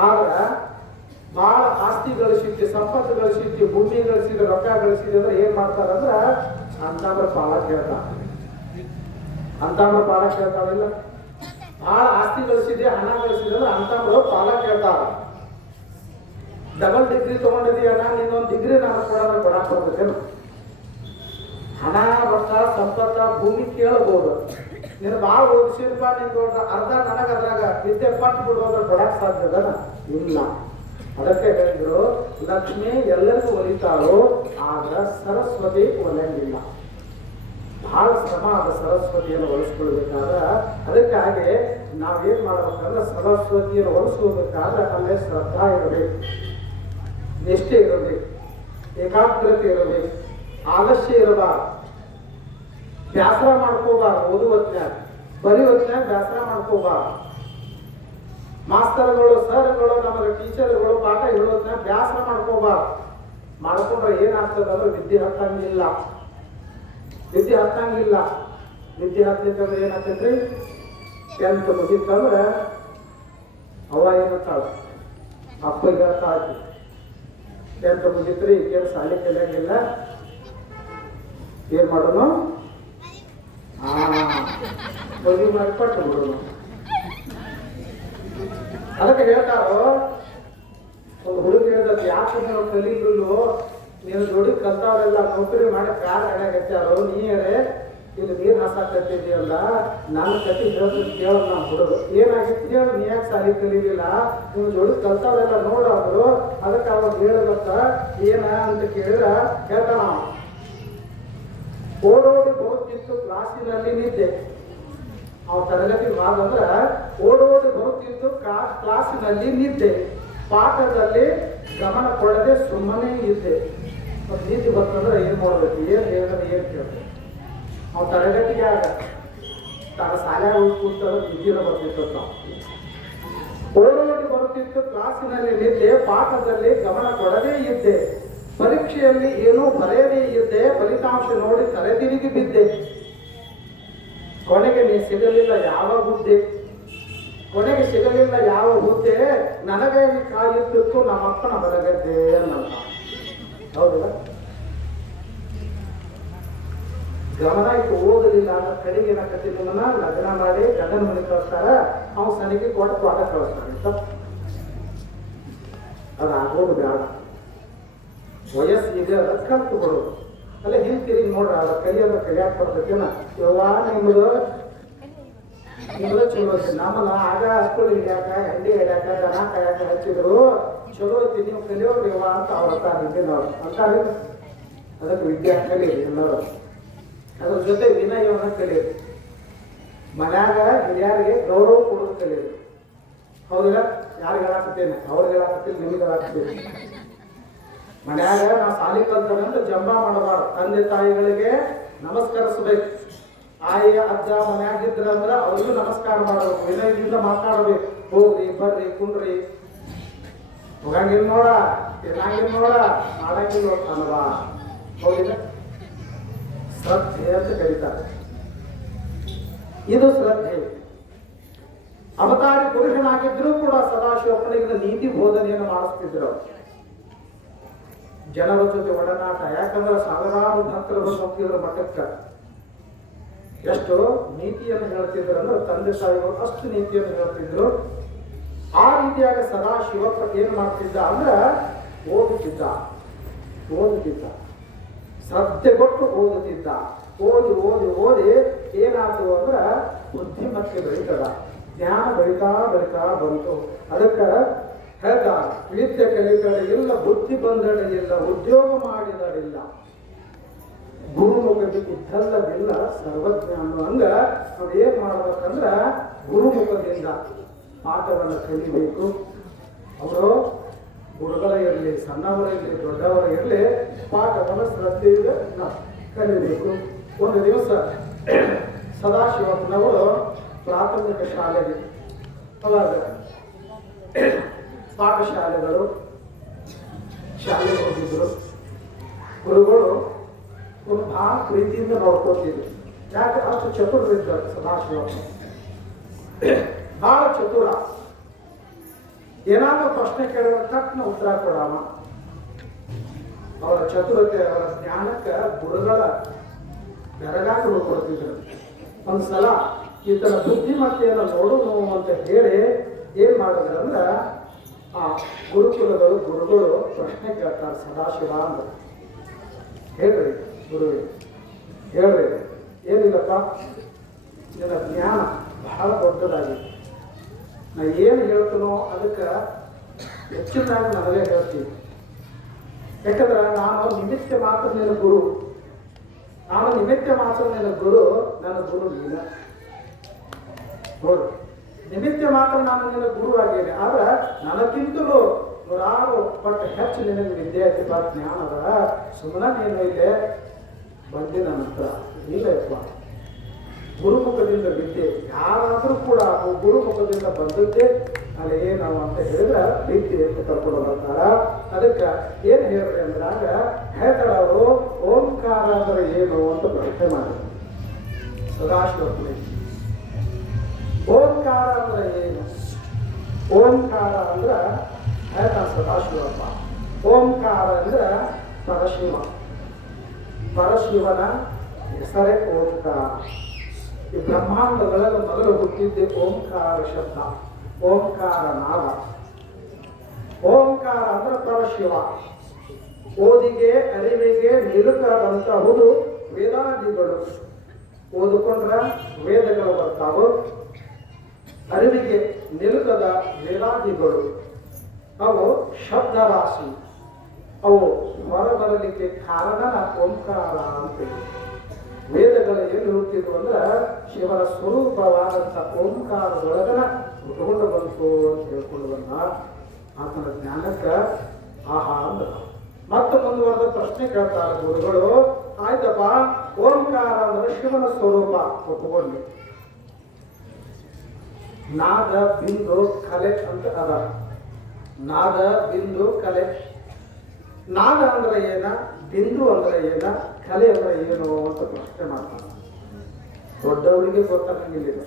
ಆದ್ರ ಭಾಳ ಆಸ್ತಿ ಗಳಿಸಿದ್ದೆ, ಸಂಪತ್ತು ಗಳಿಸಿದ್ದೆ, ಭೂಮಿ ಗಳಿಸಿದ್ರೆ, ರೊಕ್ಕ ಗಳಿಸಿದ್ರೆ ಅಂದ್ರೆ ಏನ್ ಮಾಡ್ತಾರಂದ್ರ ಅಂತಂದ್ರ ಪಾಲ ಕೇಳ್ತಾರ. ಅಂತಂದ್ರ ಪಾಲ ಕೇಳ್ತಾವಿಲ್ಲ. ಭಾಳ ಆಸ್ತಿ ಗಳಿಸಿದ್ದೆ, ಹಣ ಗಳಿಸಿದ್ರೆ ಅಂತಂದ್ರು ಪಾಲ ಕೇಳ್ತಾರ. ಡಬಲ್ ಡಿಗ್ರಿ ತಗೊಂಡಿದೀಯಣ್ಣ, ನೀನೊಂದು ಡಿಗ್ರಿ ನಾನು ಕೊಡೋದ್ರೆ ಕೊಡಾಕ್ ಬರ್ತೈತೇನು? ಹಣ ರೊಕ್ಕ ಸಂಪತ್ತ ಭೂಮಿ ಕೇಳಬಹುದು. ನೀನು ಭಾಳ ಓದಿಸಿರ್ಪ, ನಿನ್ ಅರ್ಧ ನನಗ ಅದ್ರಾಗ ವಿದ್ಯೆ ಪಟ್ಟು ಬಿಡೋದ್ರ ಕೊಡಕ್ ಸಾಧ್ಯದನ? ಇಲ್ಲ. ಅದಕ್ಕೆ ಹೇಳಿದ್ರು ಲಕ್ಷ್ಮಿ ಎಲ್ಲರಿಗೂ ಒಲಿತಾಳು, ಆದ್ರ ಸರಸ್ವತಿ ಒಲೆಯಂಗಿಲ್ಲ. ಬಹಳ ಶ್ರಮ ಆದ ಸರಸ್ವತಿಯನ್ನು ಒಲಿಸ್ಕೊಳ್ಬೇಕಾದ್ರೆ. ಅದಕ್ಕಾಗಿ ನಾವೇನ್ ಮಾಡ್ಬೇಕಂದ್ರೆ ಸರಸ್ವತಿಯನ್ನು ಒಲಿಸ್ಕೋಬೇಕಾದ್ರೆ ಅಲ್ಲೇ ಶ್ರದ್ಧಾ ಇರಬೇಕು, ನಿಷ್ಠೆ ಇರಬೇಕು, ಏಕಾಗ್ರತೆ ಇರಬೇಕು, ಆಲಸ್ಯ ಇರಬಾರ್ದು, ಬ್ಯಾಸರ ಮಾಡ್ಕೋಬಾರ್ದು. ಓದು ಹೊತ್ನ್ಯಾಗ ಬರೀ ಹೊತ್ನ್ಯಾಗ ಬ್ಯಾಸರ ಮಾಡ್ಕೋಬಾರ್ದು. ಮಾಸ್ತರ್ಗಳು ಸರ್ಗಳು ನಮಗೆ ಟೀಚರ್ಗಳು ಪಾಠ ಹೇಳೋದ್ನ್ಯಾಗ ಬ್ಯಾಸರ ಮಾಡ್ಕೋಬಾರ್ದು. ಮಾಡ್ಕೊಂಡ್ರೆ ಏನಾಗ್ತದಂದ್ರೆ ವಿದ್ಯೆ ಹತ್ತಂಗಿಲ್ಲ. ವಿದ್ಯೆ ಹತ್ತಲಿಕ್ಕಂದ್ರೆ ಏನಾಗ್ತೈತ್ರಿ? 10th ಮುಗಿತಂದ್ರೆ ಅವ ಏನಂತಾಳ, ಅಪ್ಪಗೆ ಹೇಳ್ತಾ ಇದ್ವಿ 10th ಮುಗಿತ್ರಿ ಈಗೇನು ಶಾಲೆ ಕಲಿಯಂಗಿಲ್ಲ, ಏನ್ ಮಾಡೋನು ಮದುವೆ ಮಾಡಿ ಪಟ್ಟು ಬಿಡೋನು. ಅದಕ್ಕೆ ಹೇಳ್ತಾರೋ ಒಂದು ಹುಡುಗ ಹೇಳ್ದ, ಯಾಕೆ ನೀವು ಕಲಿಗಳು, ನೀನು ಜೋಡಿ ಕಲ್ತವ್ರೆಲ್ಲ ನೌಕರಿ ಮಾಡಿ ಕಾರ್ ಹಣೆಗಚ್ಚಾರೋ, ನೀರೇ ಇಲ್ಲಿ ನೀರು ಹಾಸಾಕತ್ತಿದ್ದಿ ಅಲ್ಲ, ನನ್ನ ಕತಿ ಹೇಳೋದು ಕೇಳ ನಮ್ಮ ಹುಡುಗ ಏನಾಗಿತ್ತು ಹೇಳಿ, ನೀ ಯಾಕೆ ಸಾಲಿ ಕಲೀಲಿಲ್ಲ, ನೀವು ಜೋಡಿ ಕಲ್ತವ್ರೆಲ್ಲ ನೋಡೋದ್ರು. ಅದಕ್ಕೆ ಅವಾಗ ಹೇಳಬೇಕ ಏನ ಅಂತ ಕೇಳಿದ್ರ ಹೇಳ್ತಾನ, ಓಡೋಡಿ ಬರುತ್ತಿತ್ತು ಕ್ಲಾಸಿನಲ್ಲಿ ನಿದ್ದೆ. ಅವ ತರಗತಿ ಮಾದಂದ್ರ ಓಡೋಡಿ ಬರುತ್ತಿತ್ತು ಕ್ಲಾಸಿನಲ್ಲಿ ನಿದ್ದೆ, ಪಾಠದಲ್ಲಿ ಗಮನ ಕೊಡದೆ ಸುಮ್ಮನೆ ಇದ್ದೆ. ಮತ್ತು ನಿದ್ದೆ ಬರ್ತಂದ್ರೆ ಏನ್ ಮಾಡ್ಬೇಕು, ಏನ್ ಹೇಳಿದ್ರೆ ಏನ್ ಕೇಳ್ಬೇಕು. ಅವ ತರಗತಿಗೆ ಆಗ ತನ್ನ ಶಾಲೆ ಕೂತಾಗ ನಿದ್ದಿನ ಬರ್ತಿತ್ತು. ನಾವು ಓಡೋಡಿ ಬರುತ್ತಿತ್ತು ಕ್ಲಾಸಿನಲ್ಲಿ ನಿದ್ದೆ, ಪಾಠದಲ್ಲಿ ಗಮನ ಕೊಡದೇ ಇದ್ದೆ, ಪರೀಕ್ಷೆಯಲ್ಲಿ ಏನೂ ಬರೆಯದೇ ಇದ್ದೆ, ಫಲಿತಾಂಶ ನೋಡಿ ತಲೆತಿರುಗಿ ಬಿದ್ದೆ, ಕೊನೆಗೆ ನೀ ಸಿಗಲಿಲ್ಲ ಯಾವ ಬುದ್ಧಿ. ಕೊನೆಗೆ ಸಿಗಲಿಲ್ಲ ಯಾವ ಹುದ್ದೆ, ನನಗೆ ಕಾಯುತ್ತಿತ್ತು ನಮ್ಮಪ್ಪನ ಹೊರಗದ್ದೆ ಅನ್ನಂತ. ಹೌದಿಲ್ಲ? ಗಮನ ಇಟ್ಟು ಓದಲಿಲ್ಲ ಅನ್ನೋ ಕಡೆಗೆ ಏನಾಕತಿ, ನಿಮ್ಮನ್ನ ಲಗ್ನ ಮಾಡಿ ಗಂಡನ ಮನೆ ಕಳಿಸ್ತಾರ, ಅವ್ನು ಸನಿಗೆ ಕೊಟ್ಟು ತೋಟ ಕಳಿಸ್ತಾನೆ. ಅದಾಗೋದು ಬೇಡ. ವಯಸ್ಸಿಗೆ ಅದ ಕಲ್ತು ಬಿಡೋದು. ಅಲ್ಲ ಹಿಂತಿರಿ ನೋಡ್ರ, ಅದ ಕಲಿಯೋದ ಕಲಿಯಾಕ ಬರ್ತೈತೇನ ಯವ್ವಾ ನಿಮ್ದು ಚಲೋ ಐತಿ. ನಮ್ಮನ್ನ ಆಗ ಹಸ್ಕೊಳ್ ಹಿಡಿಯಾಕ, ಹಂಡಿ ಹಿಡ್ಯಾಕ, ದನ ಕಾಯಾಕ ಹಚ್ಚಿದ್ರು. ಚಲೋ ಐತಿ, ನೀವು ಕಲಿಯೋರು ಯವ್ವ ಅಂತ ಅವ್ರ ನಾವು ಅಂತಾರೆ. ಅದಕ್ಕೆ ವಿದ್ಯಾ ಕಲೀರಿ ಎಲ್ಲರೂ. ಅದ್ರ ಜೊತೆ ವಿನಯವನ್ನು ಕಲಿಯಿರಿ. ಮನ್ಯಾಗ ಹಿರಿಯರಿಗೆ ಗೌರವ ಕೊಡೋದು ಕಲಿಯಿರಿ. ಹೌದಿಲ್ಲ? ಯಾರಿಗೆ ಹೇಳಾಕತ್ತೇನೆ, ಅವ್ರಿಗೆ ಹೇಳಾಕತ್ತೀನಿ, ನಿಮಗೆ ಹೇಳಾಕತ್ತೀನಿ. ಮನ್ಯಾಗ ನಾ ಸಾಲಿ ಕಲ್ತಂತ ಜಂಬ ಮಾಡಬಾರ್ದು. ತಂದೆ ತಾಯಿಗಳಿಗೆ ನಮಸ್ಕರಿಸ್ಬೇಕು. ಆಯಿ ಅಜ್ಜ ಮನ್ಯಾಗಿದ್ರ ಅಂದ್ರ ಅವ್ರಿಗೂ ನಮಸ್ಕಾರ ಮಾಡಬೇಕು, ವಿನಯದಿಂದ ಮಾತಾಡಬೇಕು. ಹೋಗ್ರಿ ಬರ್ರಿ ಕುಂಡ್ರಿ, ಹೋಗಂಗಿಲ್ಲ ನೋಡ, ತಿನ್ನಂಗಿಲ್ಲ ನೋಡ, ಮಾಡಂಗಿಲ್ಲ ಅಲ್ವಾ? ಹೌದಿಲ್ಲ? ಶ್ರದ್ಧೆ ಅಂತ ಕರೀತಾರೆ. ಇದು ಶ್ರದ್ಧೆ. ಅವತಾರಿ ಪುರುಷನಾಗಿದ್ರು ಕೂಡ ಸದಾಶಿವಪ್ಪನಿಗೆ ನೀತಿ ಬೋಧನೆಯನ್ನು ಮಾಡಿಸ್ತಿದ್ರು. ಜನರ ಜೊತೆ ಒಡನಾಟ, ಯಾಕಂದ್ರೆ ಸಾವಿರಾರು ಭಕ್ತರು ಹೋಗ್ತಿದ್ರು ಮಠಕ್ಕೆ. ಎಷ್ಟು ನೀತಿಯನ್ನು ಹೇಳ್ತಿದ್ರು ಅಂದ್ರೆ ತಂದೆ ತಾಯಿಗಳು ಅಷ್ಟು ನೀತಿಯನ್ನು ಹೇಳ್ತಿದ್ರು. ಆ ರೀತಿಯಾಗಿ ಸದಾಶಿವಪ್ಪ ಏನ್ ಮಾಡ್ತಿದ್ದ ಅಂದ್ರೆ ಓದುತ್ತಿದ್ದ, ಶ್ರದ್ಧೆ ಕೊಟ್ಟು ಓದುತ್ತಿದ್ದ. ಓದಿ ಓದಿ ಓದಿ ಏನಾಯ್ತು ಅಂದ್ರೆ ಬುದ್ಧಿಮತ್ತೆ ಬೆಳೀತದ, ಜ್ಞಾನ ಬೆಳೀತಾ ಬಂತು. ಅದಕ್ಕೆ ಹೇಳ್ದ, ವಿದ್ಯೆ ಕಲಿತಡೆ ಇಲ್ಲ, ಬುದ್ಧಿ ಬಂದಡೆ ಇಲ್ಲ, ಉದ್ಯೋಗ ಮಾಡಿದಡಿಲ್ಲ, ಗುರುಮುಖದಿ ಇದ್ದಲ್ಲದಿಲ್ಲ ಸರ್ವಜ್ಞಾನ. ಹಂಗ ನಾವೇನ್ ಮಾಡ್ಬೇಕಂದ್ರ ಗುರುಮುಖದಿಂದ ಪಾಠವನ್ನು ಕಲಿಬೇಕು. ಅವರು ಗುರುಗಳ ಇರಲಿ, ಸಣ್ಣವರ ಇರಲಿ, ದೊಡ್ಡವರ ಇರಲಿ, ಪಾಠವನ್ನು ಶ್ರದ್ಧೆಯಿಂದ ಕಲಿಬೇಕು. ಒಂದು ದಿವಸ ಸದಾಶಿವಪ್ಪನವರು ಪ್ರಾಥಮಿಕ ಶಾಲೆಗೆ ಪಾಠಶಾಲೆಗಳು ಶಾಲೆಗೆ ಹೋಗಿದ್ರು. ಗುರುಗಳು ಒಂದು ಭಾಳ ಪ್ರೀತಿಯಿಂದ ನೋಡ್ಕೊತಿದ್ರು. ಯಾಕೆ ಅಷ್ಟು ಚತುರರಿದ್ದಾರೆ ಸದಾಶಿವಪ್ಪ, ಬಹಳ ಚತುರ. ಏನಾದ್ರೂ ಪ್ರಶ್ನೆ ಕೇಳಿದ್ರೆ ತಕ್ಷಣ ಉತ್ತರ ಕೊಡಾಮ. ಅವರ ಚತುರತೆ, ಅವರ ಜ್ಞಾನಕ್ಕೆ ಗುರುಗಳ ಬೆರಗಾಗಿ ಹೋಗ್ಕೊಡ್ತಿದ್ರು. ಒಂದ್ಸಲ ಈತನ ಬುದ್ಧಿಮತ್ತೆಯನ್ನು ನೋಡು ಅಂತ ಹೇಳಿ ಏನ್ ಮಾಡಿದ್ರು ಅಂದ್ರೆ, ಆ ಗುರುಗಳು ಪ್ರಶ್ನೆ ಕೇಳ್ತಾರೆ ಸದಾಶಿವ ಅಂದ್ರೆ. ಹೇಳ್ರಿ ಗುರುವೇ, ಹೇಳ್ರಿ, ಏನಿಲ್ಲಪ್ಪ, ನಿನ್ನ ಜ್ಞಾನ ಬಹಳ ದೊಡ್ಡದಾಗಿದೆ. ನಾ ಏನು ಹೇಳ್ತೀನೋ ಅದಕ್ಕೆ ಹೆಚ್ಚಿನಾಗಿ ನನಗೆ ಹೇಳ್ತೀನಿ. ಯಾಕಂದ್ರೆ ನಾನು ನಿಮಿತ್ತ ಮಾತ್ರ ನಿನ್ನ ಗುರು, ನನ್ನ ಗುರು ನೀನ. ನೋಡು, ನಿಮಿತ್ತ ಮಾತ್ರ ನಾನು ನಿನ್ನ ಗುರು ಆಗೇನೆ. ಆದ್ರೆ ನನಗಿಂತಲೂ ನೂರಾರು ಪಟ್ಟು ಹೆಚ್ಚು ನಿನಗೆ ವಿದ್ಯಾರ್ಥಿ ಜ್ಞಾನ ಅದ. ಸುಮ್ಮನೆ ನೀನು ಇಲ್ಲೇ ಬಂದಿ ನನ್ನ ಹತ್ರ ಇಲ್ಲಪ್ಪ. ಗುರುಮುಖದಿಂದ ವಿದ್ಯೆ ಯಾರಾದರೂ ಕೂಡ ಗುರುಮುಖದಿಂದ ಬಂದದ್ದೇ ಅಲ್ಲಿ ನಾವು ಅಂತ ಹೇಳಿದ್ರೆ ವಿದ್ಯೆ ಅಂತ ಕರ್ಕೊಂಡು ಬರ್ತಾರ. ಅದಕ್ಕೆ ಏನು ಹೇಳ್ರಿ ಅಂದ್ರಾಗ ಹೇಳ್ತಾರ ಅವರು, ಓಂಕಾರ ಅಂದ್ರೆ ಏನು ಅಂತ ಪ್ರಶ್ನೆ ಮಾಡಿದ್ರು ಸದಾಶಿವಪ್ಪನೇ. ಓಂಕಾರ ಅಂದ್ರೆ ಏನು? ಓಂಕಾರ ಅಂದ್ರೆ ಹೇಳ್ತಾನೆ ಸದಾಶಿವಪ್ಪ, ಓಂಕಾರ ಅಂದ್ರೆ ಪರಶಿವನ ಹೆಸರೇ ಓಂಕಾರ. ಈ ಬ್ರಹ್ಮಾಂಡಗಳಲ್ಲಿ ಮೊದಲು ಹುಟ್ಟಿದ್ದೆ ಓಂಕಾರ ಶಬ್ದ, ಓಂಕಾರ ನಾದ. ಓಂಕಾರ ಅಂದ್ರೆ ಪರಶಿವ. ಓದಿಗೆ ಅರಿವಿಗೆ ನಿಲುಕದಂತಹುದು ವೇದಾದಿಗಳು. ಓದಿಕೊಂಡ್ರ ವೇದಗಳು ಬರ್ತಾವು, ಅರಿವಿಗೆ ನಿಲುಕದ ವೇದಾದಿಗಳು. ಅವು ಶಬ್ದ ರಾಶಿ, ಅವು ಹೊರಬರಲಿಕ್ಕೆ ಕಾರಣನ ಓಂಕಾರ ಅಂತೇಳಿ. ವೇದಗಳು ಏನು ಹುಟ್ಟಿದ್ವು ಅಂದ್ರೆ ಶಿವನ ಸ್ವರೂಪವಾದಂಥ ಓಂಕಾರದೊಳಗನ ಉಟ್ಕೊಂಡು ಬಂತು ಅಂತ ಹೇಳ್ಕೊಂಡು ಬಂದ. ಆತನ ಜ್ಞಾನಕ್ಕೆ ಆಹಾ ಅಂದ. ಮತ್ತೆ ಮುಂದುವರೆದ ಪ್ರಶ್ನೆ ಕೇಳ್ತಾರೆ ಗುರುಗಳು. ಆಯ್ತಪ್ಪ, ಓಂಕಾರ ಅಂದ್ರೆ ಶಿವನ ಸ್ವರೂಪ ಒಪ್ಪಿಕೊಂಡು, ನಾದ ಬಿಂದು ಕಲೆ ಅಂತ ಅದ. ನಾದ ಬಿಂದು ಕಲೆ. ನಾದ ಅಂದ್ರೆ ಏನ, ಬಿಂದು ಅಂದ್ರೆ ಏನ, ಕಲೆ ಅಂದ್ರೆ ಏನು ಅಂತ ಪ್ರಶ್ನೆ ಮಾಡ್ತಾನೆ. ದೊಡ್ಡವರಿಗೆ ಗೊತ್ತಾಗಂಗಿಲ್ಲ.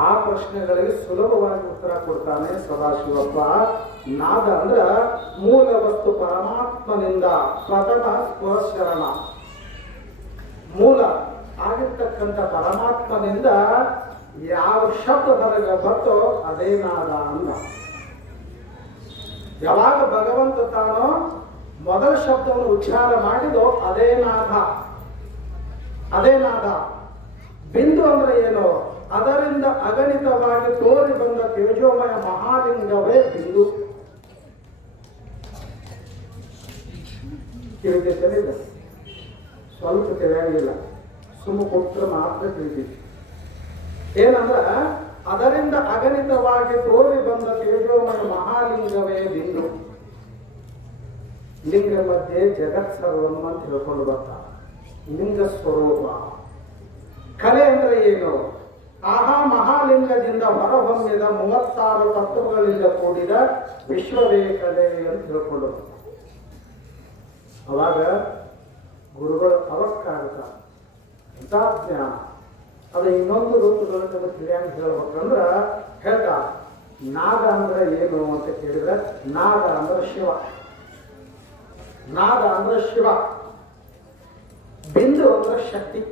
ಆ ಪ್ರಶ್ನೆಗಳಿಗೆ ಸುಲಭವಾಗಿ ಉತ್ತರ ಕೊಡ್ತಾನೆ ಸದಾಶಿವಪ್ಪ. ನಾದ ಅಂದ್ರ ಮೂಲ ವಸ್ತು ಪರಮಾತ್ಮನಿಂದ ಪ್ರಥಮ ಸ್ವಶರಣ, ಮೂಲ ಆಗಿರ್ತಕ್ಕಂಥ ಪರಮಾತ್ಮನಿಂದ ಯಾವ ಶಬ್ದ ಹೊರಗೆ ಬರ್ತೋ ಅದೇ ನಾದ ಅಂದ. ಯಾವಾಗ ಭಗವಂತ ತಾನು ಮೊದಲ ಶಬ್ದವನ್ನು ಉಚ್ಚಾರ ಮಾಡಿದೋ ಅದೇ ನಾದ, ಅದೇ ನಾದ. ಬಿಂದು ಅಂದ್ರೆ ಏನು? ಅದರಿಂದ ಅಗಣಿತವಾಗಿ ತೋರಿ ಬಂದ ತೇಜೋಮಯ ಮಹಾಲಿಂಗವೇ ಬಿಂದು. ತಿಳಿದಿದ್ದೇನೆ, ಸ್ವಲ್ಪ ತಿಳಿಯಾಗಿಲ್ಲ, ಸುಮ್ಮ ಕೊಟ್ಟರೆ ಮಾತ್ರ ತಿಳಿದಿತ್ತು. ಏನಂದ್ರ ಅದರಿಂದ ಅಗಣಿತವಾಗಿ ತೋರಿ ಬಂದ ತೇಜೋಮಯ ಮಹಾಲಿಂಗವೇ ಬಿಂದು. ಲಿಂಗ ಮಧ್ಯೆ ಜಗತ್ ಸರ್ವಂ ಅಂತ ಹೇಳ್ಕೊಂಡು ಬರ್ತಾ. ಲಿಂಗ ಸ್ವರೂಪ. ಕಲೆ ಅಂದ್ರೆ ಏನು? ಆಹಾ ಮಹಾಲಿಂಗದಿಂದ ಹೊರಹೊಮ್ಮಿದ 36 ತತ್ವಗಳಿಂದ ಕೂಡಿದ ವಿಶ್ವವೇ ಕಲೆ ಅಂತ ಹೇಳ್ಕೊಂಡು ಅವಾಗ ಗುರುಗಳು ಅವಕ್ಕಾಗುತ್ತ ಎಂಥ ಜ್ಞಾನ. ಅದು ಇನ್ನೊಂದು ರೂಪದಲ್ಲಿ ತಿಳಿಯಂಗೆ ಹೇಳ್ಬೇಕಂದ್ರ ಹೇಳ್ತಾ, ನಾದ ಅಂದ್ರೆ ಏನು ಅಂತ ಕೇಳಿದ್ರೆ, ನಾದ ಅಂದ್ರೆ ಶಿವ, ನಾದ ಅಂದ್ರೆ ಶಿವ. ಬಿಂದು ಅಂದ್ರೆ ಶಕ್ತಿ,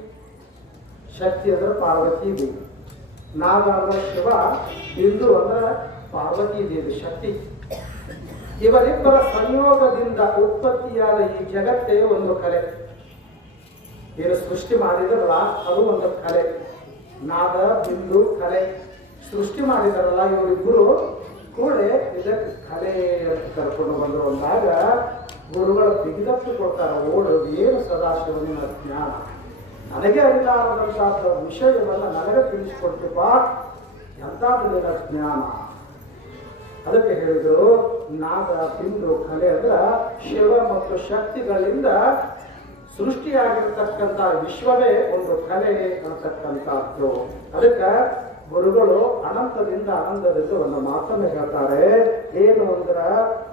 ಶಕ್ತಿ ಅಂದ್ರೆ ಪಾರ್ವತಿ ದೇವಿ. ನಾದ ಅಂದ್ರೆ ಶಿವ, ಬಿಂದು ಅಂದ್ರೆ ಪಾರ್ವತಿ ದೇವಿ ಶಕ್ತಿ. ಇವರಿಬ್ಬರ ಸಂಯೋಗದಿಂದ ಉತ್ಪತ್ತಿಯಾದ ಈ ಜಗತ್ತೇ ಒಂದು ಕಲೆ. ಏನು ಸೃಷ್ಟಿ ಮಾಡಿದ್ರಲ್ಲ ಅದು ಒಂದು ಕಲೆ. ನಾದ ಬಿಂದು ಕಲೆ ಸೃಷ್ಟಿ ಮಾಡಿದಾರಲ್ಲ ಇವರಿಬ್ಬರು ಕೂಡ ಇದಕ್ಕೆ ಕಲೆ ಅಂತ ಕರ್ಕೊಂಡು ಬಂದರು. ಅಂದಾಗ ಗುರುಗಳ ಬಿಗಿದಪ್ಪು ಕೊಡ್ತಾರೆ, ಓಡು ಏನು ಸದಾಶಿವನಿನ ಜ್ಞಾನ, ನನಗೆ ಅರಿಲಾರದಂತಹ ವಿಷಯವನ್ನು ನನಗೆ ತಿಳಿಸಿಕೊಡ್ತೀಪ, ಎಂಥದ್ದು ನಿನ್ನ ಜ್ಞಾನ. ಅದಕ್ಕೆ ಹೇಳಿದರು ನಾದ ಬಿಂದು ಕಲೆ ಅಂದ್ರ ಶಿವ ಮತ್ತು ಶಕ್ತಿಗಳಿಂದ ಸೃಷ್ಟಿಯಾಗಿರ್ತಕ್ಕಂಥ ವಿಶ್ವವೇ ಒಂದು ಕಲೆ ಅಂತಕ್ಕಂಥದ್ದು. ಅದಕ್ಕೆ ಗುರುಗಳು ಅನಂತದಿಂದ ಆನಂದದಿಂದ ಒಂದು ಮಾತನ್ನು ಹೇಳ್ತಾರೆ. ಏನು ಅಂದ್ರ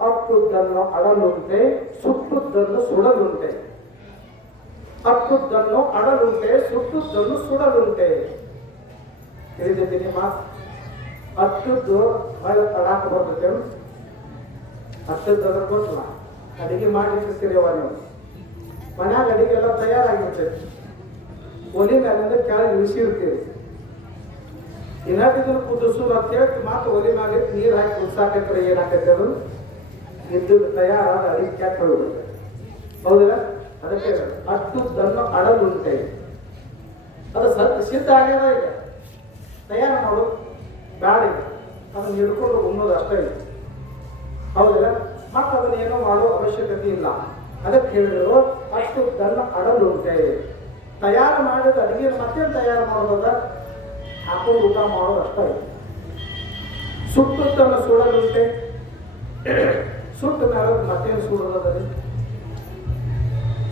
ಅಪ್ಪುದನ್ನು ಅಡಲುಂಟೆ, ಸುಟ್ಟುದನ್ನು ಸುಡಲುಂಟೆ. ಅಪ್ಪುದನ್ನು ಅಡಲುಂಟೆ, ಸುಟ್ಟುದನ್ನು ಸುಡಲುಂಟೆ. ತಿಳಿದಿದ್ದೀನಿ ಮಾತು. ಹತ್ತದ್ದು ಹೊಳೆ ತಡಾಕ ಬರ್ತೈತೆ. ಹತ್ತದ್ದು ಗೊತ್ತಲ್ಲ, ಅಡಿಗೆ ಮಾಡಿರ್ತೀರಿವ ನೀವು. ಮನ್ಯಾಗ ಅಡಿಗೆ ಎಲ್ಲ ತಯಾರಾಗಿರ್ತೈತಿ. ಒಲಿ ಮ್ಯಾಲಿಂದ ಕೆಳಗೆ ಇಳಿಸಿರ್ತೀರಿ. ಏನಾಗಿದ್ರು ಕುದಿಸು ಅಂತ ಹೇಳಿ ಮಾತು ಒಲಿ ಮ್ಯಾಲೆ ನೀರು ಹಾಕಿ ಕುದಿಸಾಕೈತ್ರೆ ಏನಾಕೈತೆ ಅದು ಇದ್ದದ್ದು ತಯಾರಾದ ಅಡಿಗೆ ಕೆಟ್ಟ ಹೋಗ್ಬಿಡುತ್ತೆ. ಹೌದಿಲ್ಲ? ಅದಕ್ಕೆ ಹತ್ತುದನ್ನು ಅಡಲುಂಟೆ. ಅದು ಸಿದ್ಧ ಆಗ್ಯದ, ಈಗ ತಯಾರು ಮಾಡು ಬ್ಯಾಡ, ಅದನ್ನ ಹಿಡ್ಕೊಂಡು ಉಣ್ಣೋದು ಅಷ್ಟೇ ಇದೆ. ಹೌದಿಲ್ಲ? ಮತ್ತೆ ಅದನ್ನ ಏನೋ ಮಾಡೋ ಅವಶ್ಯಕತೆ ಇಲ್ಲ. ಅದಕ್ಕೆ ಹೇಳಿದ್ರು ಅಷ್ಟುದನ್ನು ಅಡಲುಂಟೆ. ತಯಾರು ಮಾಡಿದ ಅಡಿಗೆ ಮತ್ತೇನು ತಯಾರು ಮಾಡೋದ? ಹಾಕೊಂಡು ಊಟ ಮಾಡೋದು ಅಷ್ಟೇ ಇದೆ. ಸುಟ್ಟುದನ್ನು ಸುಡಲುಂಟೆ. ಸುಟ್ಟ ಮೇಲೆ ಮತ್ತೇನು ಸುಡೋದರಿ?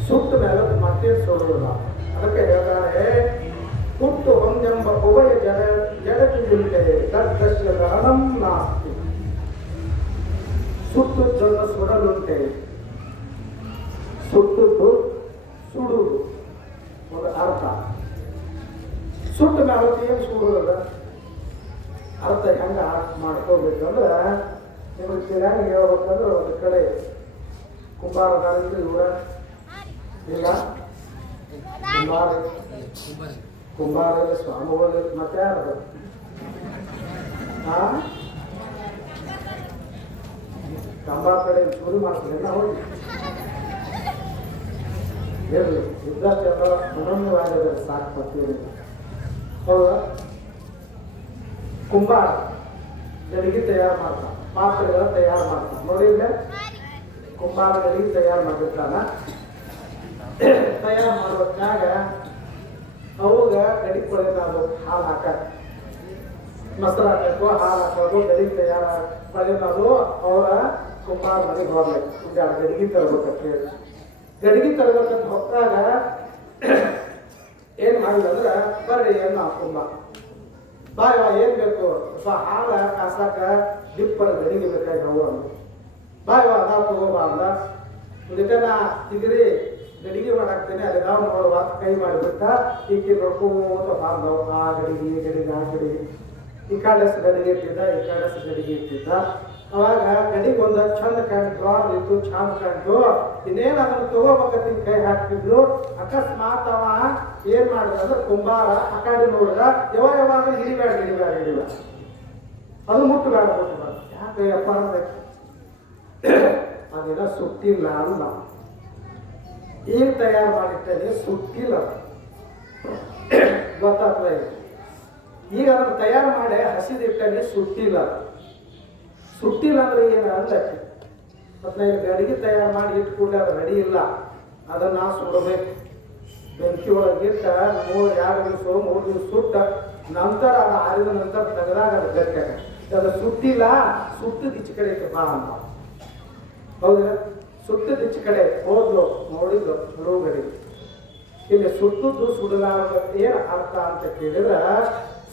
ಸುಟ್ಟ ಮೇಲೆ ಮತ್ತೇನು ಸುಡೋದಿಲ್ಲ. ಅದಕ್ಕೆ ಹೇಳ್ತಾರೆ ಹುಟ್ಟು ಒಂದೆಂಬ ಉಭಯ ಜಗತ್ತಿಗುಂಟೆ ದರ್ಶನಂ ನಾಸ್ತಿ. ಸುಟ್ಟುದನ್ನು ಸುಡಲುಂಟೆ. ಸುಟ್ಟುದು ಸುಡುವುದು ಒಂದು ಅರ್ಥ. ಸುಟ್ಟ ಮೇಲೆ ಏನು ಸುಡುವುದ ಅರ್ಥ ಹೆಂಗ ಮಾಡ್ಕೋಬೇಕಂದ್ರೆ ನಿಮಗೆ ತಿಳಿಯಾಗಿ ಹೇಳ್ಬೇಕಂದ್ರೆ ಒಂದು ಕಡೆ ಕುಂಬಾರಗಾರಿದ್ರು ಇವರ ಇಲ್ಲ, ಕುಂಬಾರ ಸ್ವಾಮಿಗಳು ಮತ್ತೆ ಯಾರು ಕಂಬಾರ ಕಡೆ ಶುರು ಮಾಡ್ತಾರೆ ಹೋಗಿ ಹೇಳಿ ಇದ್ದಷ್ಟೆಲ್ಲ ಅನನ್ಯವಾಗಿದೆ ಸಾಕು ಬರ್ತೀವಿ. ಹೌದಾ? ಕುಂಬಾರ ಗಡಿಗೆ ತಯಾರು ಮಾಡ್ತಾನೆ, ಪಾತ್ರೆಗಳ ತಯಾರು ಮಾಡ್ತಾನೆ. ನೋಡಿದ್ರೆ ಕುಂಬಾರ ಗಡಿಗೆ ತಯಾರು ಮಾಡಿರ್ತಾನ. ತಯಾರು ಮಾಡೋದ್ನಾಗ ಅವಾಗ ಗಡಿಗೆ ಕೊಳೆದು ಹಾಲು ಹಾಕ, ಮೊಸರು ಹಾಕಬೇಕು, ಹಾಲು ಹಾಕೋದು, ಗಡಿಗೆ ತಯಾರು ಕೊಳೆದು ಅವರ ಕುಂಬಾರ ಮನೆಗೆ ಹೋಗ್ಬೇಕು. ಒಂದೆರಡು ಗಡಿಗೆ ತರಬೇಕಂತ ಹೇಳಿ ಗಡಿಗೆ ತರಬೇಕಂತ ಹೊತ್ತಾಗ ಏನ್ ಮಾಡಿದಂದ್ರ ಬರ್ರಿ ಏನ್ ಕುಂಬ ಬಾಯ್ ಏನ್ ಬೇಕು ಹಾಲ ಕಾಸಾಕ ಡಿಪ್ಪರ್ ಗಡಿಗೆ ಬೇಕಾಗಿ ಅವು ಅಂದ್ರು. ಬಾಯ್ ಅದ ತಗೋಬಾ ಅಂದ. ಇದನ್ನ ತಿಗಿರಿ ಗಡಿಗೆ ಮಾಡಾಕ್ತೇನೆ ಅಲ್ಲಿ ನಾವು ನೋಡುವ ಕೈ ಮಾಡಿಬಿಟ್ಟ ಈಕೆ ನೋಡ್ಕೋತ ಬಾಂಧವ್ ಆ ಗಡಿಗೆ ಗಡಿಗೆ ಆ ಗಡಿಗೆ ಈ ಕಡೆಸ್ ಗಡಿಗೆ ಇಟ್ಟಿದ್ದ, ಈ ಕಡೆಸ್ ಗಡಿಗೆ ಇಟ್ಟಿದ್ದ. ಅವಾಗ ಗಡಿಗೆ ಒಂದು ಚಂದ ಕಾಣಿತು, ಬ್ರಾಡ್ ಇತ್ತು, ಚಂದ ಕಾಣಿತು. ಇನ್ನೇನು ಅದನ್ನು ತಗೋಬೇಕಂತ ಕೈ ಹಾಕ್ತಿದ್ರು. ಅಕಸ್ಮಾತ್ ಅವ ಏನ್ ಮಾಡಿದ ಅಂದ್ರೆ ಕುಂಬಾರ ಆ ಕಡೆ ನೋಡಿದ, ಯಾವಾಗ ಹಿಡಿಬೇಡ ಹಿಡಿಬೇಡ ಹಿಡಿಬೇಡ, ಅದು ಮುಟ್ಟಬೇಡ ಮುಟ್ಟಬೇಡ. ಯಾಕೆ ಅಪ್ಪ ಅಂದ್ರೆ ಅದೇನ ಸುಟ್ಟಿಲ್ಲ ಅಲ್ಲ, ಈಗ ತಯಾರು ಮಾಡಿಟ್ಟೆ ಸುಟ್ಟಿಲ್ಲ, ಗೊತ್ತಾಗ್ತದೆ. ಈಗ ಅದನ್ನು ತಯಾರು ಮಾಡಿ ಹಸಿದಿಟ್ಟನೆ ಸುಟ್ಟಿಲ್ಲ. ಸುಟ್ಟಿಲ್ಲ ಅಂದ್ರೆ ಏನು ಅಂದಕ್ಕೆ ಮತ್ತು ಈಗ ಗಡಿಗೆ ತಯಾರು ಮಾಡಿ ಇಟ್ಕೊಂಡೆ ಅದು ರೆಡಿ ಇಲ್ಲ, ಅದನ್ನು ನಾವು ಸುಡಬೇಕು. ಬೆಂಕಿ ಒಳಗಿಟ್ಟ 2 ದಿವಸ 3 ದಿವಸ ಸುಟ್ಟ ನಂತರ ಅದು ಆರಿದ ನಂತರ ತೆಗೆದಾಗ ಅದು ಗಟ್ಟಿ ಅದು ಸುಟ್ಟಿಲ್ಲ. ಸುಟ್ಟದ ಈಚೆ ಕಡೆ ಬಾ ಅಂತ, ಹೌದಾ? ಸುಟ್ಟದ ಈಚೆ ಕಡೆ ಹೋದ್ಲು, ನೋಡಿದ್ಲು ಸುಡೋ ಗಡಿ. ಇಲ್ಲಿ ಸುಟ್ಟದ್ದು ಸುಡಲಾರದ ಏನು ಅರ್ಥ ಅಂತ ಕೇಳಿದ್ರೆ,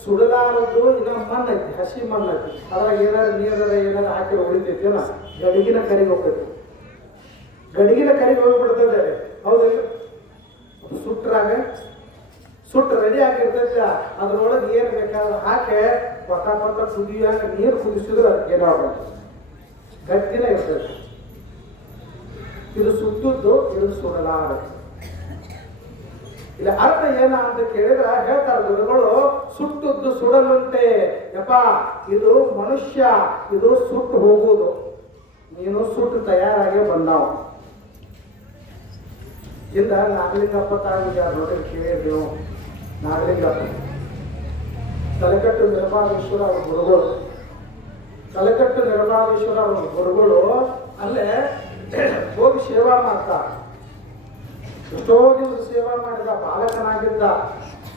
ಸುಡಲಾರದ್ದು ಇನ್ನ ಮಣ್ಣೈತಿ, ಹಸಿ ಮಣ್ಣೈತಿ, ಅದ್ರಾಗ ಏನಾರು ನೀರಾರ ಏನಾರು ಹಾಕಿ ಉಳಿತೈತಿ ಅಲ್ಲ, ಗಡಿಗಿನ ಕರಿಗೆ ಹೋಗ್ತೈತಿ, ಗಡಿಗಿನ ಕರಿಗೆ ಹೋಗ್ಬಿಡ್ತದೆ. ಹೌದಿಲ್ಲ? ಸುಟ್ಟರಾಗ ಸುಟ್ಟು ರೆಡಿ ಆಗಿರ್ತೈತಿ, ಅದ್ರೊಳಗೆ ಏನು ಬೇಕಾದ್ರೆ ಹಾಕಿ ಕೊಟ್ಟ ಕುದಿಯಾಗ ನೀರು ಕುದಿಸಿದ್ರೆ ಅದಕ್ಕೆ ಏನಾಗಬೇಕು, ಗಟ್ಟಿನ ಇರ್ತೈತಿ. ಇದು ಸುಟ್ಟದ್ದು, ಇದು ಸುಡಲಾರದು. ಇಲ್ಲ ಅರ್ಥ ಏನ ಅಂತ ಕೇಳಿದ್ರೆ ಹೇಳ್ತಾರೆ ಗುರುಗಳು, ಸುಟ್ಟದ್ದು ಸುಡಲುಂಟೆ ಯಪ್ಪ, ಇದು ಮನುಷ್ಯ, ಇದು ಸುಟ್ಟು ಹೋಗುವುದು. ನೀನು ಸುಟ್ಟು ತಯಾರಾಗಿ ಬಂದಾವ. ಇಂದ ನಾಗಲಿಂಗಪ್ಪ ತಾಯಿಗೆ ನೋಡಿ ಕೇಳಿದ್ರು. ನಾಗಲಿಂಗಪ್ಪ ತಲೆಕಟ್ಟು ನಿರ್ಮಾದೇಶ್ವರ ಅವ್ರ ಗುರುಗಳು, ತಲೆಕಟ್ಟು ನಿರ್ಮಾದೇಶ್ವರ ಅವ್ರ ಗುರುಗಳು ಅಲ್ಲೇ ಹೋಗಿ ಸೇವಾ ಮಾಡ್ತಾರೆ. ಎಷ್ಟೋ ದಿವಸ ಸೇವಾ ಮಾಡಿದ, ಬಾಲಕನಾಗಿದ್ದ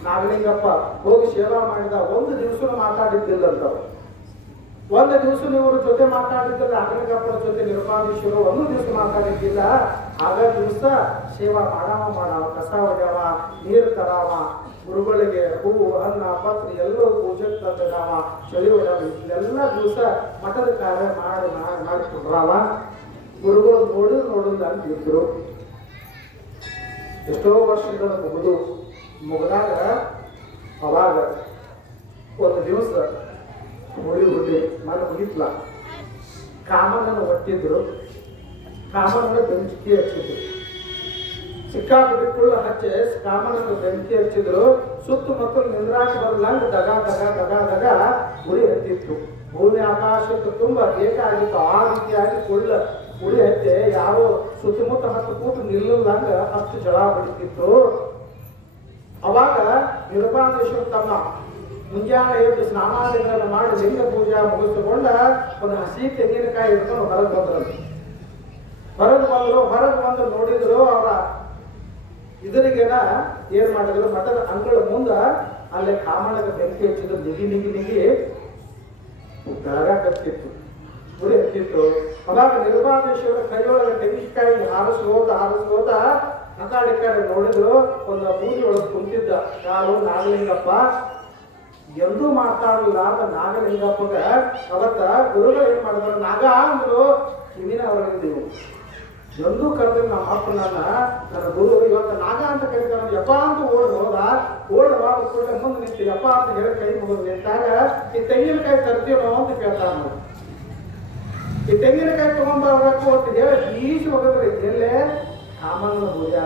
ನಾಗಲಿಂಗಪ್ಪ ಹೋಗಿ ಸೇವಾ ಮಾಡಿದ. ಒಂದು ದಿವಸ ಮಾತಾಡಿದ್ದಿಲ್ಲಂತವ್ರು, ಒಂದು ದಿವಸ ಇವ್ರ ಜೊತೆ ಮಾತಾಡಿದ್ದಿಲ್ಲ. ನಾಗಲಿಂಗಪ್ಪನ ಜೊತೆ ನಿರ್ಮಾದೇಶ್ವರು ಒಂದು ದಿವಸ ಮಾತಾಡಿದ್ದಿಲ್ಲ. ಆಗ ದಿವಸ ಸೇವಾ ಮಾಡವ, ಕಸ ಒಡ್ಯವ, ನೀರು ತರಾವ, ಗುರುಗಳಿಗೆ ಹೂವು ಅನ್ನ ಪತ್ರಿ ಎಲ್ಲವೂ ಪೂಜೆಗೆ ತಂದವ, ಚಳಿ ಒಡ್ಯವ, ಇಲ್ಲೆಲ್ಲ ದಿವಸ ಮಠದ ಕಾರ್ಯ ಮಾಡಿಕೊಡ್ರವ. ಗುರುಗಳು ನೋಡುದು ಅಂತಿದ್ರು. ಎಷ್ಟೋ ವರ್ಷಗಳ ಮುಗಿದಾಗ ಅವಾಗ ಒಂದು ದಿವಸ ಹುಡ್ಡಿ ಮನೆ ಮುಗಿತ್ಲ, ಕಾಮನನ್ನು ಒಟ್ಟಿದ್ರು. ಕಾಮನನ್ನು ಬೆಂಕಿ ಹಚ್ಚಿದ್ರು, ಸಿಕ್ಕಾಪಟ್ಟಿ ಕುಳ್ಳು ಹಚ್ಚಿ ಕಾಮನನ್ನು ಬೆಂಕಿ ಹಚ್ಚಿದ್ರು. ಸುತ್ತಮುತ್ತಲು ನಿಂದ್ರಾಕ ಬರಲಂಗ ದಗ ದಗ ದಗ ದಗ ಗುರಿ ಹತ್ತಿತ್ತು. ಭೂಮಿ ಆಕಾಶಕ್ಕೆ ತುಂಬ ಬೇಕಾಗಿತ್ತು. ಆ ರೀತಿಯಾಗಿ ಗುಡಿ ಹಚ್ಚಿ ಯಾರೋ ಸುತ್ತಮುತ್ತ 10 ಫೂಟ್ ನಿಲ್ಲಂಗ ಅಷ್ಟು ಜಳ ಬಡಿತಿತ್ತು. ಅವಾಗ ನಿರ್ಮಾದೇಶ್ವರ ತಮ್ಮ ಮುಂಜಾನೆ ಎದ್ದು ಸ್ನಾನಾದಿಗಳನ್ನು ಮಾಡಿ ಲಿಂಗ ಪೂಜೆ ಮುಗಿಸಿಕೊಂಡ ಒಂದು ಹಸಿ ತೆಂಗಿನಕಾಯಿ ಹಿಡ್ಕೊಂಡು ಹೊರಗೆ ಬಂದ್ರು. ಹೊರಗೆ ಬಂದು ನೋಡಿದ್ರು. ಅವರ ಇದರಿಗೆನ ಏನ್ ಮಾಡಿದ್ರು, ಮಠದ ಅಂಗಳ ಮುಂದ ಅಲ್ಲೇ ಕಾಮಣದ ಬೆಂಕಿ ಹಚ್ಚಿದ್ರು. ನಿಗಿ ಬೆಳಗ ಕತ್ತಿತ್ತು, ಗುಡಿ ಹತ್ತಿತ್ತು. ಅವಾಗ ನಿರ್ಮಾದೇಶ್ವರ ಕೈಯೊಳಗೆ ತೆಂಗಿನಕಾಯಿ ಹಾರಿಸ್ಕೋತ ಆ ಕಡೆ ನೋಡಿದ್ರು. ಒಂದು ಪೂಜೆ ಒಳಗೆ ಕುಂತಿದ್ದ ಯಾರು, ನಾಗಲಿಂಗಪ್ಪ. ಎಂದೂ ಮಾತಾಡಲಿಲ್ಲ ಅಂತ ನಾಗಲಿಂಗಪ್ಪಗ ಅವತ್ತ ಗುರುಗಳು ಏನ್ ಮಾಡಿದ್ರು, ನಾಗ ಅಂದ್ರು. ಕಿವಿನ ಹೊರಗಿದ್ದೀವಿ, ಎಂದೂ ಕರೆದ್ರೆ ನಮ್ಮ ಅಪ್ಪ ನನ್ನ ಗುರು ಇವತ್ತು ನಾಗ ಅಂತ ಕರೀತಾನ. ಯಪ್ಪ ಅಂತ ಓಡ್ ಕೂಡ ಮುಂದೆ ನಿಂತು ಯಪ್ಪ ಅಂತ ಹೇಳಿ ಕೈ ಮುಗಿದು ನಿಂತಾಗ, ಈ ತೆಂಗಿನಕಾಯಿ ತರ್ತೀವೋ ಅಂತ ಕೇಳ್ತಾರ. ನಾವು ಈ ತೆಂಗಿನಕಾಯಿ ತಗೊಂಡ್ಬರ್ಬೇಕು ಅಂತ ಹೇಳಿ ಬೀಜ ಒಗದ್ರಿ. ಎಲ್ಲೇ ಕಾಮನ ಪೂಜೆ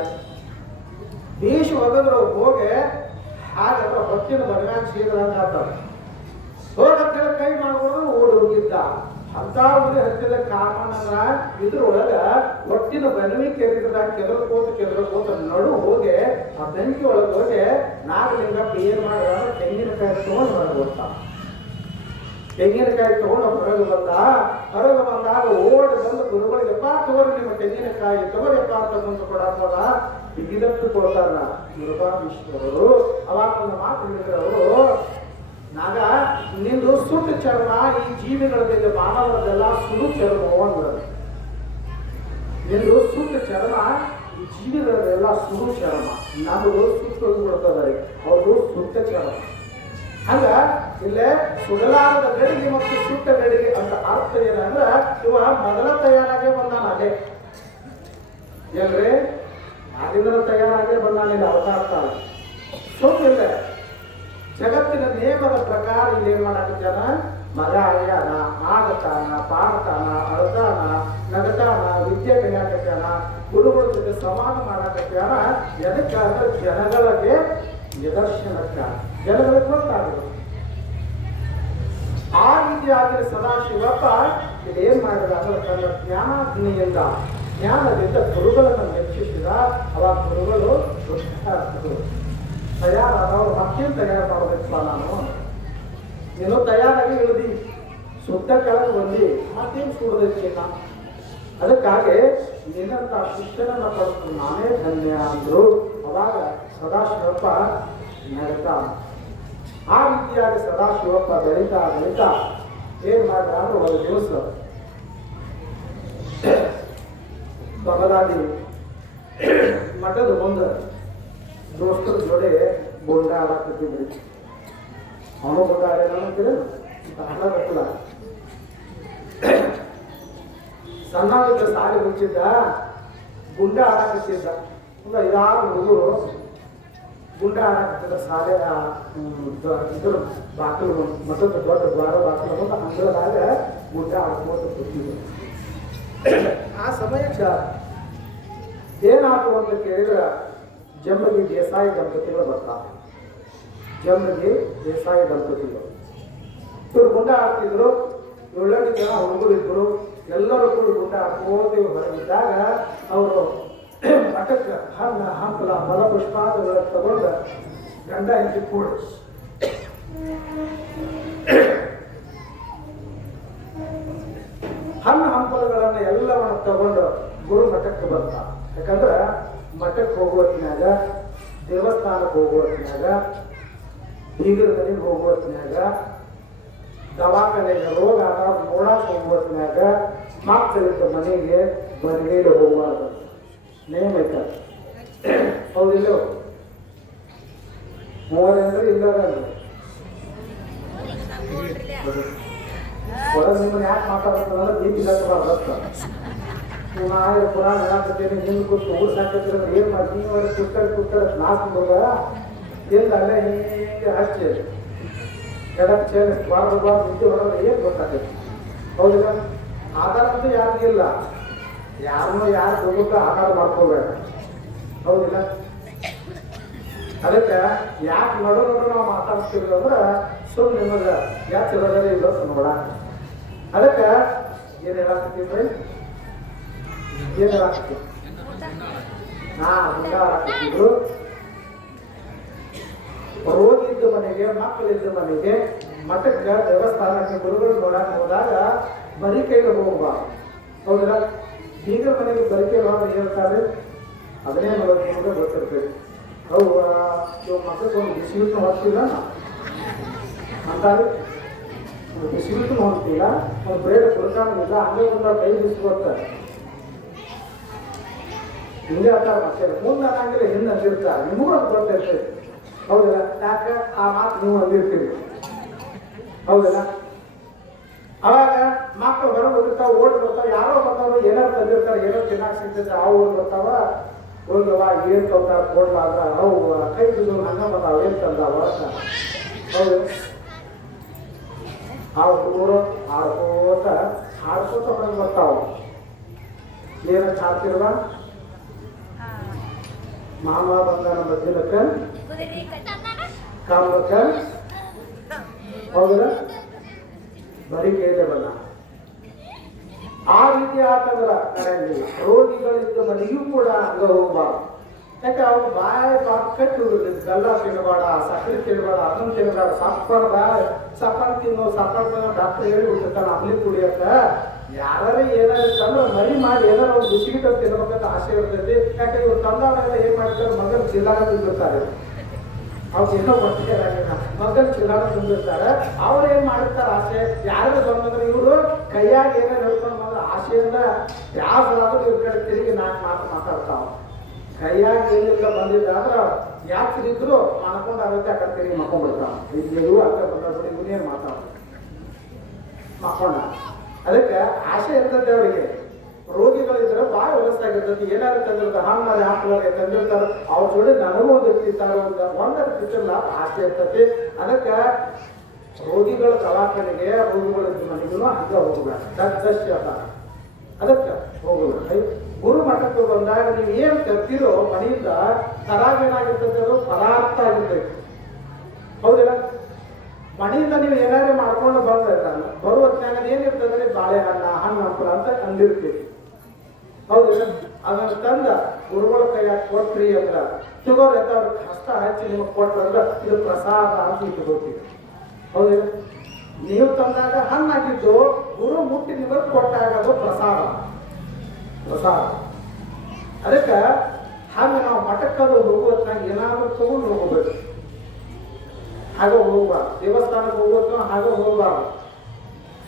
ಬೀಜ ಒಗದ್ರು. ಹೋಗಿ ಹಾಗಾದ್ರೆ ಹೊತ್ತಿನ ಬಡಗಾಗ ಸೀದ್ರಂತ ಹೋಗತ್ತೇಳಿ ಕೈ ಮಾಡ್ಕೊಂಡು ಓಡಿ ಹೋಗಿದ್ದ. ಅಂತ ಉಳಿ ಹತ್ತಿದ ಕಾಮನ ಇದ್ರೊಳಗ ಒಟ್ಟಿನ ಬನ್ನಿ ಕೆದರ್ಕೋತ ನಡು ಹೋಗಿ ಆ ಬೆಂಕಿ ಒಳಗೆ ಹೋಗಿ ನಾಗಲಿಂಗಪ್ಪ ಏನ್ ಮಾಡಿದ, ತೆಂಗಿನಕಾಯಿ ತಗೊಂಡು ಹೊರಗೆ ಬರ್ತಾನ. ತೆಂಗಿನಕಾಯಿ ತಗೊಂಡು ಹೊರಗೆ ಬಂದಾಗ ಓಡಿ ಬಂದು ಗುರುಗಳಿಗೆ ಎಪ್ಪ ತಗೋರಿ ನಿಮ್ಮ ತೆಂಗಿನಕಾಯಿ ತಗೋರಿಯಪ್ಪ ಅಂತ ಬಂದು ಕೊಡಾಕೋದ ಬಿಗಿದಟ್ಟು ಕೊಡ್ತಾರ ನಿರ್ಮಾದೇಶ್ವರರು. ಅವಾಗ ಒಂದು ಮಾತು ಹೇಳಿದ್ರು ಅವರು, ನಾಗ ನಿಂದು ಸುಟ್ಟು ಚರ್ಮ ಈ ಜೀವಿಗಳದಿದೆ, ಮಾನವರದೆಲ್ಲ ಸುಡು ಚರ್ಮ ಅಂದ್ರು. ನಿಂದು ಸುಟ್ಟು ಚರ್ಮ ಈ ಜೀವಿಗಳದೆಲ್ಲ ಸುಡು ಚರ್ಮ, ನಮ್ಮದು ಸುಟ್ಟು ಹೋಗ್ಬಿಡ್ತದೆ, ಅವ್ರದ್ದು ಸುಟ್ಟ ಚರ್ಮ. ಹಂಗ ಇಲ್ಲೇ ಸುಡಲಾರದ ಗಡಿಗೆ ಮತ್ತು ಸುಟ್ಟ ಗಡಿಗೆ ಅಂತ ಅರ್ಥ ಏನಂದ್ರ, ಇವ ಮೊದಲ ತಯಾರಾಗೇ ಬಂದಾನ. ಅಲ್ಲೇ ಎಲ್ರಿ ಆಗಿಂದ ತಯಾರಾಗೇ ಬಂದಾನಿಲ್ಲ ಅವತಾರ ಸುಟ್ಟಿಲ್ಲ. ಜಗತ್ತಿನ ನೇಮದ ಪ್ರಕಾರ ಇಲ್ಲಿ ಏನ್ ಮಾಡಾಕತ್ತಾನ, ಮಗ ಆಗ್ಯಾನ, ಆಗತಾನ, ಪಾಡ್ತಾನ, ಅಳ್ತಾನ, ನಗತಾನ, ವಿದ್ಯೆ ಕಲಿಯಾಕತ್ತಾನ, ಗುರುಗಳ ಜೊತೆ ಸಮಾನ ಮಾಡಾಕತ್ತಾನ. ಎದಕ್ಕಾದ್ರೆ ಜನಗಳಿಗೆ ನಿದರ್ಶನಕ್ಕ, ಜನಗಳಿಗೆ ಗೊತ್ತಾಗಬೇಕು. ಆ ರೀತಿಯಾಗಿ ಸದಾಶಿವಪ್ಪ ಇಲ್ಲಿ ಏನ್ ಮಾಡಿದ ಅಂದ್ರೆ ತನ್ನ ಜ್ಞಾನಾಗ್ನಿಯಿಂದ, ಜ್ಞಾನದಿಂದ ಗುರುಗಳನ್ನು ಮೆಚ್ಚಿಸಿದ. ಅವಾಗ ಗುರುಗಳು ತಯಾರಾದವರು ಮತ್ತೇನು ತಯಾರು ಮಾಡಬೇಕಪ್ಪ, ನೀನು ತಯಾರಾಗಿ ಇಳಿದಿ ಸುತ್ತ ಕೆಳಗೆ ಬಂದು ಮತ್ತೇನು ಸುಡದೈತಿ ನಾ, ಅದಕ್ಕಾಗಿ ನಿನ್ನಂತ ಶಿಕ್ಷಣನ ಪಡೆದು ನಾನೇ ಧನ್ಯ ಅಂದ್ರು. ಅವಾಗ ಸದಾಶಿವಪ್ಪ ನಡ್ತಾ. ಆ ರೀತಿಯಾಗಿ ಸದಾಶಿವಪ್ಪ ಬೆಳೀತಾ ಬೆಳೀತಾ ಏನ್ ಮಾಡಿದ ಅಂದ್ರೆ ಒಂದು ದಿವಸ ಬಗಲಾದಿ ಮಠದ ಮುಂದೆ ದೋಸ್ತರ ಜೋಡಿ ಬೋಂಡ ಆಡಾಕತ್ತಿದ್ರಿ. ಅವನು ಬೋಂಡ ಆಡೇನಂತೀರ ಆಡಬೇಕಲ್ಲ. ಸಣ್ಣವಿದ್ದ ಸಾಲಿ ಮುಚ್ಚಿದ್ದ, ಗುಂಡ ಆಡಾಕತ್ತಿದ್ದ. ಒಂದು 5-6 ಹುಡುಗರು ಗುಂಡ ಆಡಾಕತ್ತಿದ್ದ. ಸಾಲೆ ಇದ್ರ ಬಾಗಿಲು, ಮಠದ ದೊಡ್ಡ ದ್ವಾರ ಬಾಗಿಲು ಮುಂದೆ ಅಂಗಳದಾಗ ಗುಂಡ ಆಡ್ಕೋತ ಕೂತಿದ್ರು. ಆ ಸಮಯಕ್ಕೆ ಏನಾದ್ರು ಅಂತ ಕೇಳಿದ್ರೆ ಜಂಬಗಿ ದೇಸಾಯಿ ದಂಪತಿಗಳು ಬರ್ತಾರೆ. ಜಂಬಗಿ ದೇಸಾಯಿ ದಂಪತಿಗಳು ಇವರು ಗುಂಡ ಆಡ್ತಿದ್ರು. 7 ಜನ ಹುಡುಗರು ಇದ್ರು. ಎಲ್ಲರೂ ಕೂಡ ಗುಂಡ ಆಡ್ಕೋತೀವಿ. ಹೊರಗಿದ್ದಾಗ ಅವರು ಮಠಕ್ಕೆ ಹಣ್ಣು ಹಂಪಲ ಫಲ ಪುಷ್ಪಾದಿಗಳ ತಗೊಂಡು ಗಂಡ ಹೆಂಡತಿ ಕೂಡ ಹಣ್ಣು ಹಂಪಲುಗಳನ್ನ ಎಲ್ಲವನ್ನು ತಗೊಂಡು ಗುರು ಮಠಕ್ಕೆ ಬರ್ತಾರೆ. ಯಾಕಂದ್ರೆ ಮಠಕ್ಕೆ ಹೋಗುವತ್ನ್ಯಾಗ, ದೇವಸ್ಥಾನಕ್ಕೆ ಹೋಗುವತ್ನ್ಯಾಗ, ಬೀಗರ ಮನೆಗೆ ಹೋಗುವತ್ನ್ಯಾಗ, ದವಾಖಾನೆಗೆ ರೋಗ ಆದಾಗ ನೋಡಕ್ಕೆ ಹೋಗುವತ್ನ್ಯಾಗ, ಮಕ್ಕಳಿದ್ದ ಮನೆಗೆ ಮನೆಗೆ ಹೋಗಬಾರ್ದು ನೇಮ ಐತೆ. ಹೌದಿಲ್ಲ? ಮೂವರೇನ್ರಿ ಇಲ್ಲದಂದ್ರೆ ಹೊರಗೆ ನಿಮ್ಮನ್ನು ಯಾಕೆ ಮಾತಾಡ್ತಾರೆ ದೀಪಿಲ್ಲ ನೀವು ಆಯ್ತು ಪುರಾಣ ಹೇಳಾಕತ್ತೇನೆ. ನಿಮ್ಗೆ ಕೂತು ಊರು ಸಾಕತ್ತಿರ ಏನು ಮಾಡ್ತೀನಿ, ಕೂತಾರೆ ನಾಲ್ಕು ಹೋಗ ಇಲ್ಲ ಅಲ್ಲೇ ಹೀಗೆ ಹಚ್ಚಿ ಎಡಕ್ಕೆ ಚೇರ್ ಬಾರ್ದು ನಿಂತು ಹೊರಗೆ ಏನು ಗೊತ್ತಾಗೈತಿ. ಹೌದಿಲ್ಲ? ಆಧಾರ ಅಂತೂ ಯಾರಿಗಿಲ್ಲ. ಯಾರನ್ನೂ ಯಾರು ದುಡ್ಡು ಆಧಾರ ಮಾಡ್ಕೋಬೇಡ. ಹೌದಿಲ್ಲ? ಅದಕ್ಕೆ ಯಾಕೆ ನಡು ನಾವು ಮಾತಾಡ್ತೀವಿ ಅಂದ್ರೆ ಸುಮ್ಮನೆ ನಿಮಗೆ ಯಾಕೆ ಇರೋದ್ರೆ ಇಲ್ಲ ನೋಡ. ಅದಕ್ಕೆ ಏನು ಹೇಳಾಕತ್ತೀವಿ, ಏನು ಹೇಳಾಕತ್ತೀವಿ, ಗುಂಡ ಹಾಕಿದ್ರು. ರೋಗಿ ಇದ್ದ ಮನೆಗೆ, ಮಕ್ಕಳಿದ್ದ ಮನೆಗೆ, ಮಠಕ್ಕೆ, ದೇವಸ್ಥಾನಕ್ಕೆ ಗುರುಗಳು ನೋಡಕ್ಕೆ ಹೋದಾಗ ಬರೀ ಕೈಗೆ ಹೋಗಬಾರ್ದು. ಹೌದಿಲ್ಲ? ಈಗ ಮನೆಗೆ ಬರೀ ಕೈ ಹೋದ್ರೆ ಹೇಳ್ತಾರೆ, ಅದನ್ನೇ ನಿಮಗೆ ಗೊತ್ತಿರ್ತೇವೆ. ಅವು ಮಕ್ಕಳಿಗೆ ಒಂದು ಬಿಸಿಯೂಟ ಹೊತ್ತಿಲ್ಲ ಅಂತಾರೆ. ಬಿಸಿಯೂಟ ಹೊಂತಿಲ್ಲ, ಒಂದು ಬ್ರೇಡ್ ಕುಡ್ಕೊಂಡಿಲ್ಲ, ಹಂಗೆ ಒಂದು ಕೈ ಬಿಸಿಕೊಡ್ತಾರೆ. ಹಿಂಗೆ ಅಂತಾರೆ. ಮತ್ತೆ ಮುಂದೆ ಅನ್ನಂಗಿಲ್ಲ, ಹಿಂದೆ ಅಂದಿರ್ತಾರೆ. ನಿಮಗೂ ಅದು ಗೊತ್ತಿರ್ತೈತೆ. ಹೌದಿಲ್ಲ? ಯಾಕೆ ಆ ಮಾತು ನೀವು ಅಂದಿರ್ತೀವಿ. ಹೌದಿಲ್ಲ? ಅವಾಗ ಮಕ್ಕಳು ಹೊರಗೆ ಹೋಗಿರ್ತಾವ, ಓಡಿ ಬರ್ತಾವ, ಯಾರೋ ಬರ್ತಾವ, ಏನಾರು ತಂದಿರ್ತಾರೆ, ಏನೋ ತಿನ್ನಾಕ ಸಿಗ್ತೈತೆ, ಆ ಊರು ಬರ್ತಾವ. ಹೋಗವ ಏನು ತೊಂದಾರ ಕೊಡ್ಲಾದ್ರ ಅವು ಕೈ ಬಿದ್ದು ಹಂಗ ಬರ್ತಾವ, ಏನು ತಂದಾವ ಅಂತ. ಹೌದು? ಆ ಹುಡುಗರು ಹಾಡ್ಕೋತ ಹೊರಗೆ ಬರ್ತಾವ. ಏನಂತ ಹಾಡ್ತಿರುವ ಮಾಮ ಬಂದಾನ ಮಧ್ಯಲಕ್ಕ ಕಾಮಕ್ಕ. ಹೌದಿಲ್ಲ? ಬರೀ ಕೇಳಿ ಬಂದ. ಆ ರೀತಿ ಆತಂದ್ರ ನಡೆಯಲಿಲ್ಲ. ರೋಗಿಗಳಿದ್ದ ಮನೆಯೂ ಕೂಡ ಹಂಗ ಹೋಗ್ಬಾರ್ದು. ಯಾಕೆ ಅವ್ರು ಬಾಯಿ ಕಟ್ಟಿ ಹುಡುಗಿದ್ದು ಬೆಲ್ಲ ತಿನ್ನಬೇಡ, ಸಕ್ಕರೆ ತಿನ್ನಬೇಡ, ಅದನ್ನು ತಿನ್ನಬೇಡ, ಸಪ್ಪಳ ತಿನ್ನೋ ಡಾಕ್ಟರ್ ಹೇಳಿ ಬಿಟ್ಟಿರ್ತಾನೆ ಅಂಬ್ಲಿ ಕುಡಿಯತ್ತ. ಯಾರು ಏನಾರಿತ್ತಂದ್ರೆ ಮರಿ ಮಾಡಿ ಏನಾರು ಒಂದು ಬಿಸಿಗಿಟ್ಟ ತಿನ್ಬೇಕಂತ ಆಸೆ ಇರ್ತೈತಿ. ಯಾಕೆ ಇವ್ರು ತಂದವರೆಲ್ಲ ಏನ್ ಮಾಡ್ತಾರೆ, ಮಗನ ಚಿಲ್ಲಾಗ ತಿಂದಿರ್ತಾರೆ. ಅವ್ರು ಏನೋ ಬರ್ತಿಲ್ಲ, ಮಗನ ಚಿಲ್ಲಾಗ ತಿಂದಿರ್ತಾರೆ. ಅವ್ರು ಏನ್ ಮಾಡಿರ್ತಾರೆ ಆಸೆ, ಯಾರು ಬಂದ್ರೆ ಇವರು ಕೈಯಾಗಿ ಏನೇನು ಹೇಳ್ಕೊಂಡು ಬಂದ್ರೆ ಆಸೆಯಿಂದ ಯಾವ್ದಾದ್ರೂ ಇವ್ರ ಕಡೆ ತಿರುಗಿ ನಾಲ್ಕು ಮಾತಾಡ್ತಾವ. ಕೈಯಾಗಿ ಏನಿಲ್ಲ ಬಂದಿದ್ದ ಅಂದ್ರೆ ಯಾಕೆ ಇದ್ರು ಮಾಡ್ಕೊಂಡು ಆಗುತ್ತೆ, ಆ ಕಡೆ ತಿರುಗಿ ಮಕ್ಕೊಂಡ್ಬಿಡ್ತಾವ. ಇವು ಅಕ್ಕ ಬಂದ್ಬಿಟ್ಟು ಇವನೇನು ಮಾತಾಡ ಮಕ್ಕೊಂಡ. ಅದಕ್ಕೆ ಆಸೆ ಇರ್ತದೆ ಅವರಿಗೆ. ರೋಗಿಗಳಿದ್ರೆ ಬಾಯಿ ಹೊಲಸಾಗಿರ್ತೈತಿ, ಏನಾರು ತಂದಿರ್ತಾರೆ, ಹಣ್ಣಾರೆ ಹಾಕ್ಲಾರೆ ತಂದಿರ್ತಾರೆ, ಅವ್ರ ಜೋಡಿ ನನಗೂ ಒಂದು ಇರ್ತಿರ್ತಾರೆ, ಒಂದರ ಕಿಚನ್ ಆಸೆ ಇರ್ತೈತಿ. ಅದಕ್ಕೆ ರೋಗಿಗಳ ದವಾಖಾನೆಗೆ ರೋಗಿಗಳ ಮನೆಗೂ ಹಂಗೆ ಹೋಗ್ಬೇಡ, ದರ್ಶಿ ಅದ. ಅದಕ್ಕೆ ಹೋಗ್ಬೇಡ. ಗುರು ಮಠಕ್ಕೆ ಬಂದಾಗ ನೀವು ಏನು ತರ್ತೀರೋ ಮನೆಯಿಂದ ತರಾಗೇನಾಗಿರ್ತೈತೆ, ಅದು ಪದಾರ್ಥ ಆಗಿರ್ತೈತಿ. ಹೌದಿಲ್ಲ? ಮನೆಯಿಂದ ನೀವು ಏನಾರೇ ಮಾಡ್ಕೊಂಡು ಬಂದಿರ್ತಾನೆ, ಬರುವ ಹೊತ್ತಿನಾಗ ಏನಿರ್ತದೆ, ಬಾಳೆಹಣ್ಣ, ಹಣ್ಣು ಹಂಪಲ ಅಂತ ಅಂದಿರ್ತೀವಿ. ಹೌದಿಲ್ಲ? ಅದನ್ನು ತಂದ ಗುರುಗಳ ಕೈಯಾಗ ಕೊಟ್ರಿ ಅಂದ್ರೆ ತಗೋರಿ ಅಂತ ಅವ್ರಿಗೆ ಹಸ್ತ ಹಚ್ಚಿ ನಿಮಗೆ ಕೊಟ್ರಂದ್ರೆ ಇದು ಪ್ರಸಾದ ಅಂತ ಇಟ್ಕೋತೀವಿ. ಹೌದಿಲ್ಲ? ನೀವು ತಂದಾಗ ಹಣ್ಣಾಗಿದ್ದು ಗುರು ಮುಟ್ಟಿ ನಿಮಗೆ ಕೊಟ್ಟಾಗ ಅದು ಪ್ರಸಾದ. ಅದಕ್ಕೆ ಹಾಗೆ ನಾವು ಮಠಕ್ಕದು ಹೋಗುವತ್ತಾಗ ಏನಾದರೂ ತಗೊಂಡು ಹೋಗಬೇಕು. ಹಾಗೆ ಹೋಗ್ಬಾರ್ದು. ದೇವಸ್ಥಾನಕ್ಕೆ ಹೋಗೋದು ಹಾಗೆ ಹೋಗ್ಬಾರ್ದು.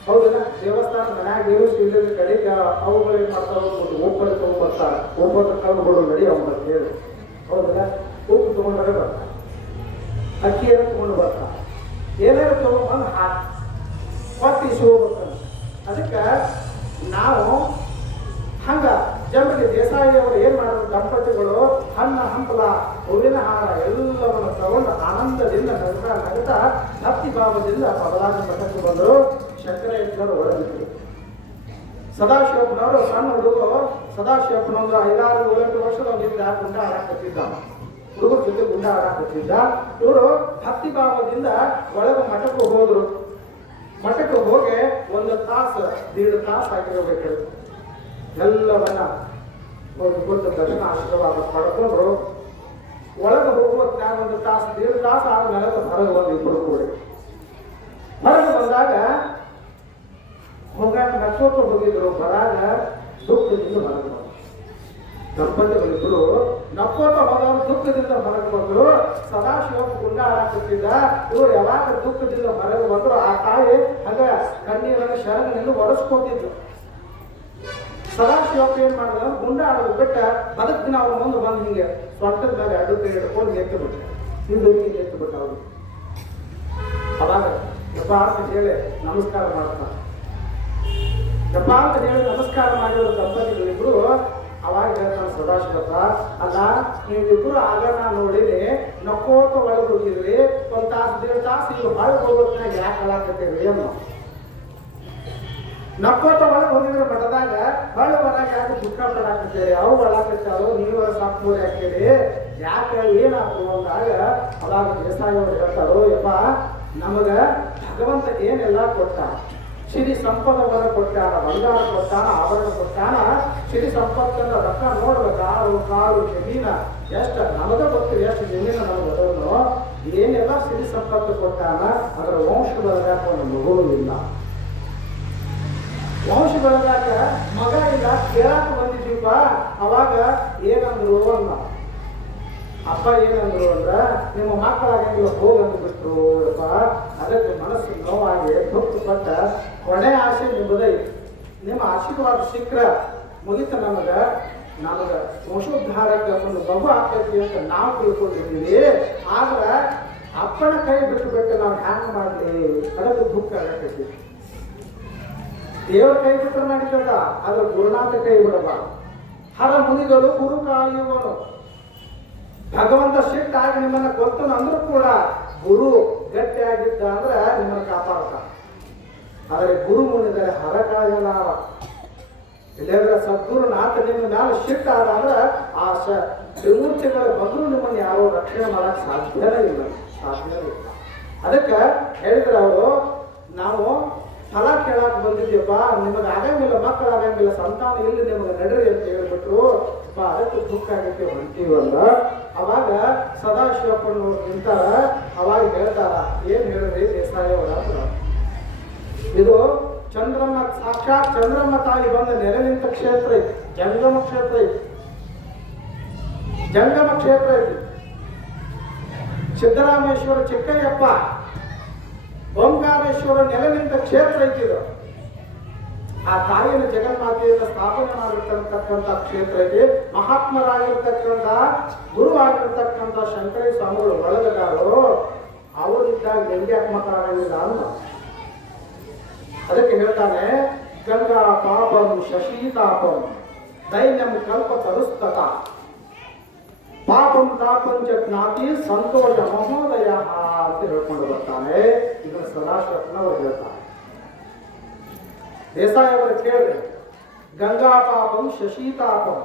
ಹೌದಿಲ್ಲ? ದೇವಸ್ಥಾನ ಮನ್ಯಾಗ ಏನು ಸಿಗಲಿಲ್ಲ ಕಡೆಗೆ ಅವುಗಳು ಏನು ಮಾಡ್ತಾವೆ, ಒಬ್ಬರು ತಗೊಂಡ್ಬರ್ತಾರೆ, ಒಬ್ಬರು ಕಲ್ಗಳು ನಡಿ ಅವ್ರ ಹೇಳಿ. ಹೌದಿಲ್ಲ? ಉಪ್ಪು ತಗೊಂಡ್ರೆ ಬರ್ತಾರೆ, ಅಕ್ಕಿಯನ್ನು ತಗೊಂಡು ಬರ್ತಾರೆ, ಏನಾದ್ರು ತಗೊಂಡ್ಬಂದು ಕೊಟ್ಟು ಇಸಿ ಹೋಗ್ಬೇಕಂತ. ಅದಕ್ಕೆ ನಾವು ಹಂಗ ಜನರಿಗೆ ದೇಸಾಯಿಯವರು ಏನ್ ಮಾಡಿದ್ರು, ದಂಪತಿಗಳು ಹಣ್ಣ ಹಂಪಲ ಹೂವಿನ ಹಾರ ಎಲ್ಲವನ್ನು ತಗೊಂಡು ಆನಂದದಿಂದ ನಗುತ್ತಾ ಭಕ್ತಿ ಭಾವದಿಂದ ಬದಲಾದ ಮಠಕ್ಕೆ ಬಂದರು. ಶಂಕರೇಶ್ವರರು ಒಳಗಿದ್ರು. ಸದಾಶಿವಪ್ಪನವರು ಸಣ್ಣ ಹುಡುಗ, ಸದಾಶಿವಪ್ಪನೊಂದು 5-7 ವರ್ಷದ ಒಂದಿದ್ದ ಗುಂಡ ಆಡಾಕತ್ತಿದ್ದ, ಹುಡುಗರ ಜೊತೆ ಗುಂಡ ಆಡಾಕತ್ತಿದ್ದ. ಇವರು ಭಕ್ತಿ ಭಾವದಿಂದ ಒಳಗೆ ಮಠಕ್ಕೆ ಹೋದ್ರು. ಮಠಕ್ಕೆ ಹೋಗಿ 1 ತಾಸು 1.5 ತಾಸು ಆಗಿರಬೇಕು. ಎಲ್ಲವನ್ನ ಒಂದು ದರ್ಶನ ಆಶೀರ್ವಾದ ಪಡ್ಕೊಂಡ್ರು. ಒಳಗೆ ಹೋಗುವ 1 ತಾಸು 1.5 ತಾಸು ಆದ್ಮೇಲೆ ಹೊರಗೆ ಬಂದು ಇಬ್ಬರು ಕೂಡಿ. ಹೊರಗೆ ಬಂದಾಗ ಹೋಗಾಕ ನಕ್ಕೋತ ಹೋಗಿದ್ರು, ಬರಾಗ ದುಃಖದಿಂದ ಹೊರಗೆ ಬಂದರು. ದಂಪತಿಗಳಿಬ್ರು ನಕ್ಕೋತ ಹೋದವರು ದುಃಖದಿಂದ ಹೊರಗೆ ಬಂದರು. ಸದಾಶಿವ ಗುಂಡ ಆಡಾಕತ್ತಿದ್ದ. ಇವರು ಯಾವಾಗ ದುಃಖದಿಂದ ಹೊರಗೆ ಬಂದ್ರು, ಆ ತಾಯಿ ಹಾಗ ಕಣ್ಣೀರನ್ನು ಶರಣನ್ನು ಒರೆಸ್ಕೊತಿದ್ರು. ಸದಾಶಿವಪ್ಪ ಏನ್ ಮಾಡಿದ, ಗುಂಡ ಆಡೋದು ಬಿಟ್ಟ ಬದುಕಿನ ಅವ್ರ ಮುಂದೆ ಬಂದು ಹಿಂಗೆ ಸ್ವಂತದ ಮೇಲೆ 2 ಕೈ ಹಿಡ್ಕೊಂಡು ಎತ್ತು ಬಿಟ್ಟ, ಹಿಂದಿರುಗಿ ಎತ್ತು ಬಿಟ್ಟ. ಅವ್ರು ಅವಾಗ ಯಪ್ಪ ಅಂತ ಹೇಳಿ ನಮಸ್ಕಾರ ಮಾಡ್ತಾರೆ. ಯಪ್ಪ ಅಂತ ಹೇಳಿ ನಮಸ್ಕಾರ ಮಾಡಿರೋ ದಂಪತಿಗಳಿಬ್ರು ಅವಾಗ ಹೇಳ್ತಾನೆ ಸದಾಶಿವಪ್ಪ, ಅಲ್ಲ ನೀವಿಬ್ರು ಆಗ ನಾನು ನೋಡಿರಿ ನಕ್ಕೋತ ಒಳಗೆ ಹೋಗಿದ್ರಿ, 1 ತಾಸು 1.5 ತಾಸು ಈಗ ಹೊಳಗೆ ಹೋಗೋದ್ನಾಗ ಯಾಕೆ ಹೇಳಾಕತ್ತೇವಿ ಅನ್ನೋ. ನಕ್ಕೋತ ಒಳಗೆ ಹೋಗಿದ್ರೆ ಮಠದಾಗ ಹೊಳೆ ಹೊರಗೆ ಯಾಕೆ ದುಃಖ ಪಡಾಕತ್ತೇರಿ, ಅವು ಒಳಾಕತ್ತಾರೋ ನೀವರ ಸಾಕ್ಮೂರಿ ಹಾಕಿರಿ, ಯಾಕೆ ಏನಾದ್ರು ಅಂದಾಗ ಅವಾಗ ದೇಸಾಯಿಯವರು ಹೇಳ್ತಾರೋ, ಯಪ್ಪ ನಮಗ ಭಗವಂತ ಏನೆಲ್ಲ ಕೊಟ್ಟ, ಸಿರಿ ಸಂಪದವನ್ನ ಕೊಟ್ಟಾನ, ಬಂಗಾರ ಕೊಟ್ಟಾನ, ಆಭರಣ ಕೊಟ್ಟಾನ, ಸಿರಿ ಸಂಪತ್ತನ್ನ ರೊಕ್ಕ ನೋಡ್ಬೇಕು, ಕಾಳು ಜಮೀನ ಎಷ್ಟು ನಮಗ ಗೊತ್ತಿಲ್ಲ, ಎಷ್ಟು ಜಮೀನ ನಮ್ಗೆ ಅದನ್ನು ಏನೆಲ್ಲ ಸಿರಿ ಸಂಪತ್ತು ಕೊಟ್ಟಾನ, ಅದರ ವಂಶ ಬೆಳೆದಾಕ ಒಂದು ಮಗುವು ಇಲ್ಲ. ವಂಶ ಬೆಳೆದಾಗ ಮಗ ಇಲ್ಲ, ಕೇಳಾಕ ಬಂದಿದ್ದೀಪ. ಅವಾಗ ಏನಂದ್ರು ಅನ್ನ ಅಪ್ಪ ಏನಂದ್ರು ಅಂದ್ರ, ನಿಮ್ಮ ಮಕ್ಕಳಾಗಂಗಿಲ್ಲ ಹೋಗಂದು ಬಿಟ್ರು ಯಪ್ಪ. ಅದಕ್ಕೆ ಮನಸ್ಸು ನೋವಾಗಿ ದುಃಖ ಪಟ್ಟ ಕೊನೆ ಆಸೆ ನಿಮ್ಮದೈ, ನಿಮ್ಮ ಆಶೀರ್ವಾದ ಸಿಕ್ಕ್ರ ಮುಗಿತ ನಮಗ ವಂಶೋದ್ಧಾರಕ್ಕೆ ಒಂದು ಮಗು ಆಗ್ತೈತಿ ಅಂತ ನಾವು ತಿಳ್ಕೊಂಡಿದ್ದೀವಿ. ಆದ್ರ ಅಪ್ಪನ ಕೈ ಬಿಟ್ಟು ನಾವು ಹ್ಯಾಂಗ ಮಾಡಲಿ, ಅದಕ್ಕೆ ದುಃಖ ಆಗತೈತಿ. ದೇವರ ಕೈ ಬಿಟ್ಟು ಮಾಡಿದ ಅದ್ರ ಗುರುನಾಥ ಕೈ ಬಿಡಬಾರ್ದು. ಹರ ಮುನಿಗಳು ಗುರು ಕಾಯುವನು. ಭಗವಂತ ಸಿಟ್ಟಾಗಿ ನಿಮ್ಮನ್ನ ಕೊತ್ತನು ಅಂದ್ರೂ ಕೂಡ ಗುರು ಗಟ್ಟಿಯಾಗಿದ್ದ ಅಂದ್ರೆ ನಿಮ್ಮನ್ನು ಕಾಪಾಡ್ತ. ಆದರೆ ಗುರು ಮುನಿದರೆ ಹರ ಕಾಯಲಾರ. ಇಲ್ಲಾಂದ್ರೆ ಸದ್ಗುರುನಾಥ ನಿಮ್ಮ ಮ್ಯಾಲ ಸಿಟ್ಟಾದ ಅಂದ್ರೆ ಆ ತ್ರಿಮೂರ್ತಿಗಳು ಬಂದರೂ ನಿಮ್ಮನ್ನು ಯಾರು ರಕ್ಷಣೆ ಮಾಡಕ್ ಸಾಧ್ಯನೇ ಇಲ್ಲ. ಅದಕ್ಕೆ ಹೇಳಿದ್ರೆ ಅವರು, ನಾವು ಫಲ ಕೇಳಾಕ್ ಬಂದಿದ್ದೀಯಪ್ಪ, ನಿಮಗೆ ಆಗಂಗಿಲ್ಲ, ಮಕ್ಕಳು ಆಗಂಗಿಲ್ಲ, ಸಂತಾನ ಇಲ್ಲಿ ನಿಮಗೆ ನಡ್ರಿ ಅಂತ ಹೇಳ್ಬಿಟ್ರು. ಅದಕ್ಕೆ ದುಃಖ ಆಗೈತಿ ಹೊಂಟೀವಲ್ಲ. ಅವಾಗ ಸದಾಶಿವಪ್ಪನವ್ರು ನಿಂತಾರ. ಅವಾಗ ಹೇಳ್ತಾರ, ಏನ್ ಹೇಳಿದ್ರಿ ದೇಸಾಯಿಯವರ, ಇದು ಚಂದ್ರಮ್ಮ, ಸಾಕ್ಷಾತ್ ಚಂದ್ರಮ್ಮ ತಾಯಿ ಬಂದ ನೆಲೆ ನಿಂತ ಕ್ಷೇತ್ರ ಐತಿ, ಜಂಗಮ ಕ್ಷೇತ್ರ ಐತಿ, ಜಂಗಮ ಕ್ಷೇತ್ರ ಐತಿ. ಸಿದ್ದರಾಮೇಶ್ವರ ಚಿಕ್ಕಯ್ಯಪ್ಪ ಓಂಕಾರೇಶ್ವರ ನೆಲೆ ನಿಂತ ಕ್ಷೇತ್ರ ಐತಿದು. ಆ ತಾಯಿಯನ್ನು ಜಗನ್ಮಾತೆಯಿಂದ ಸ್ಥಾಪನೆ ಮಾಡಿರ್ತಕ್ಕಂಥ ಕ್ಷೇತ್ರ ಐತಿ. ಮಹಾತ್ಮರಾಗಿರ್ತಕ್ಕಂಥ ಗುರುವಾಗಿರ್ತಕ್ಕಂಥ ಶಂಕರಿ ಸ್ವಾಮಿಗಳು ಒಳಗದಾರು, ಅವರಿದ್ದಾಗ ಗಂಗೆ ಮಕ್ಕಳಾಗಿಲ್ಲ ಅಂತ. ಅದಕ್ಕೆ ಹೇಳ್ತಾನೆ, ಗಂಗಾ ಪಾಪಂ ಶಶೀತಾಪಂ ದೈನ್ಯಂ ಕಲ್ಪತರುಸ್ತತ ಪಾಪಂ ತಾಪಂಚ ಜ್ಞಾತಿ ಸಂತೋಷ ಮಹೋದಯ ಅಂತ ಹೇಳ್ಕೊಂಡು ಬರ್ತಾನೆ. ಇದನ್ನು ಸದಾಶಿವನವರು ಹೇಳ್ತಾರೆ. ದೇಸಾಯಿ ಅವರು ಕೇಳ್ರಿ, ಗಂಗಾ ಪಾಪಂ ಶಶೀತಾಪಂ.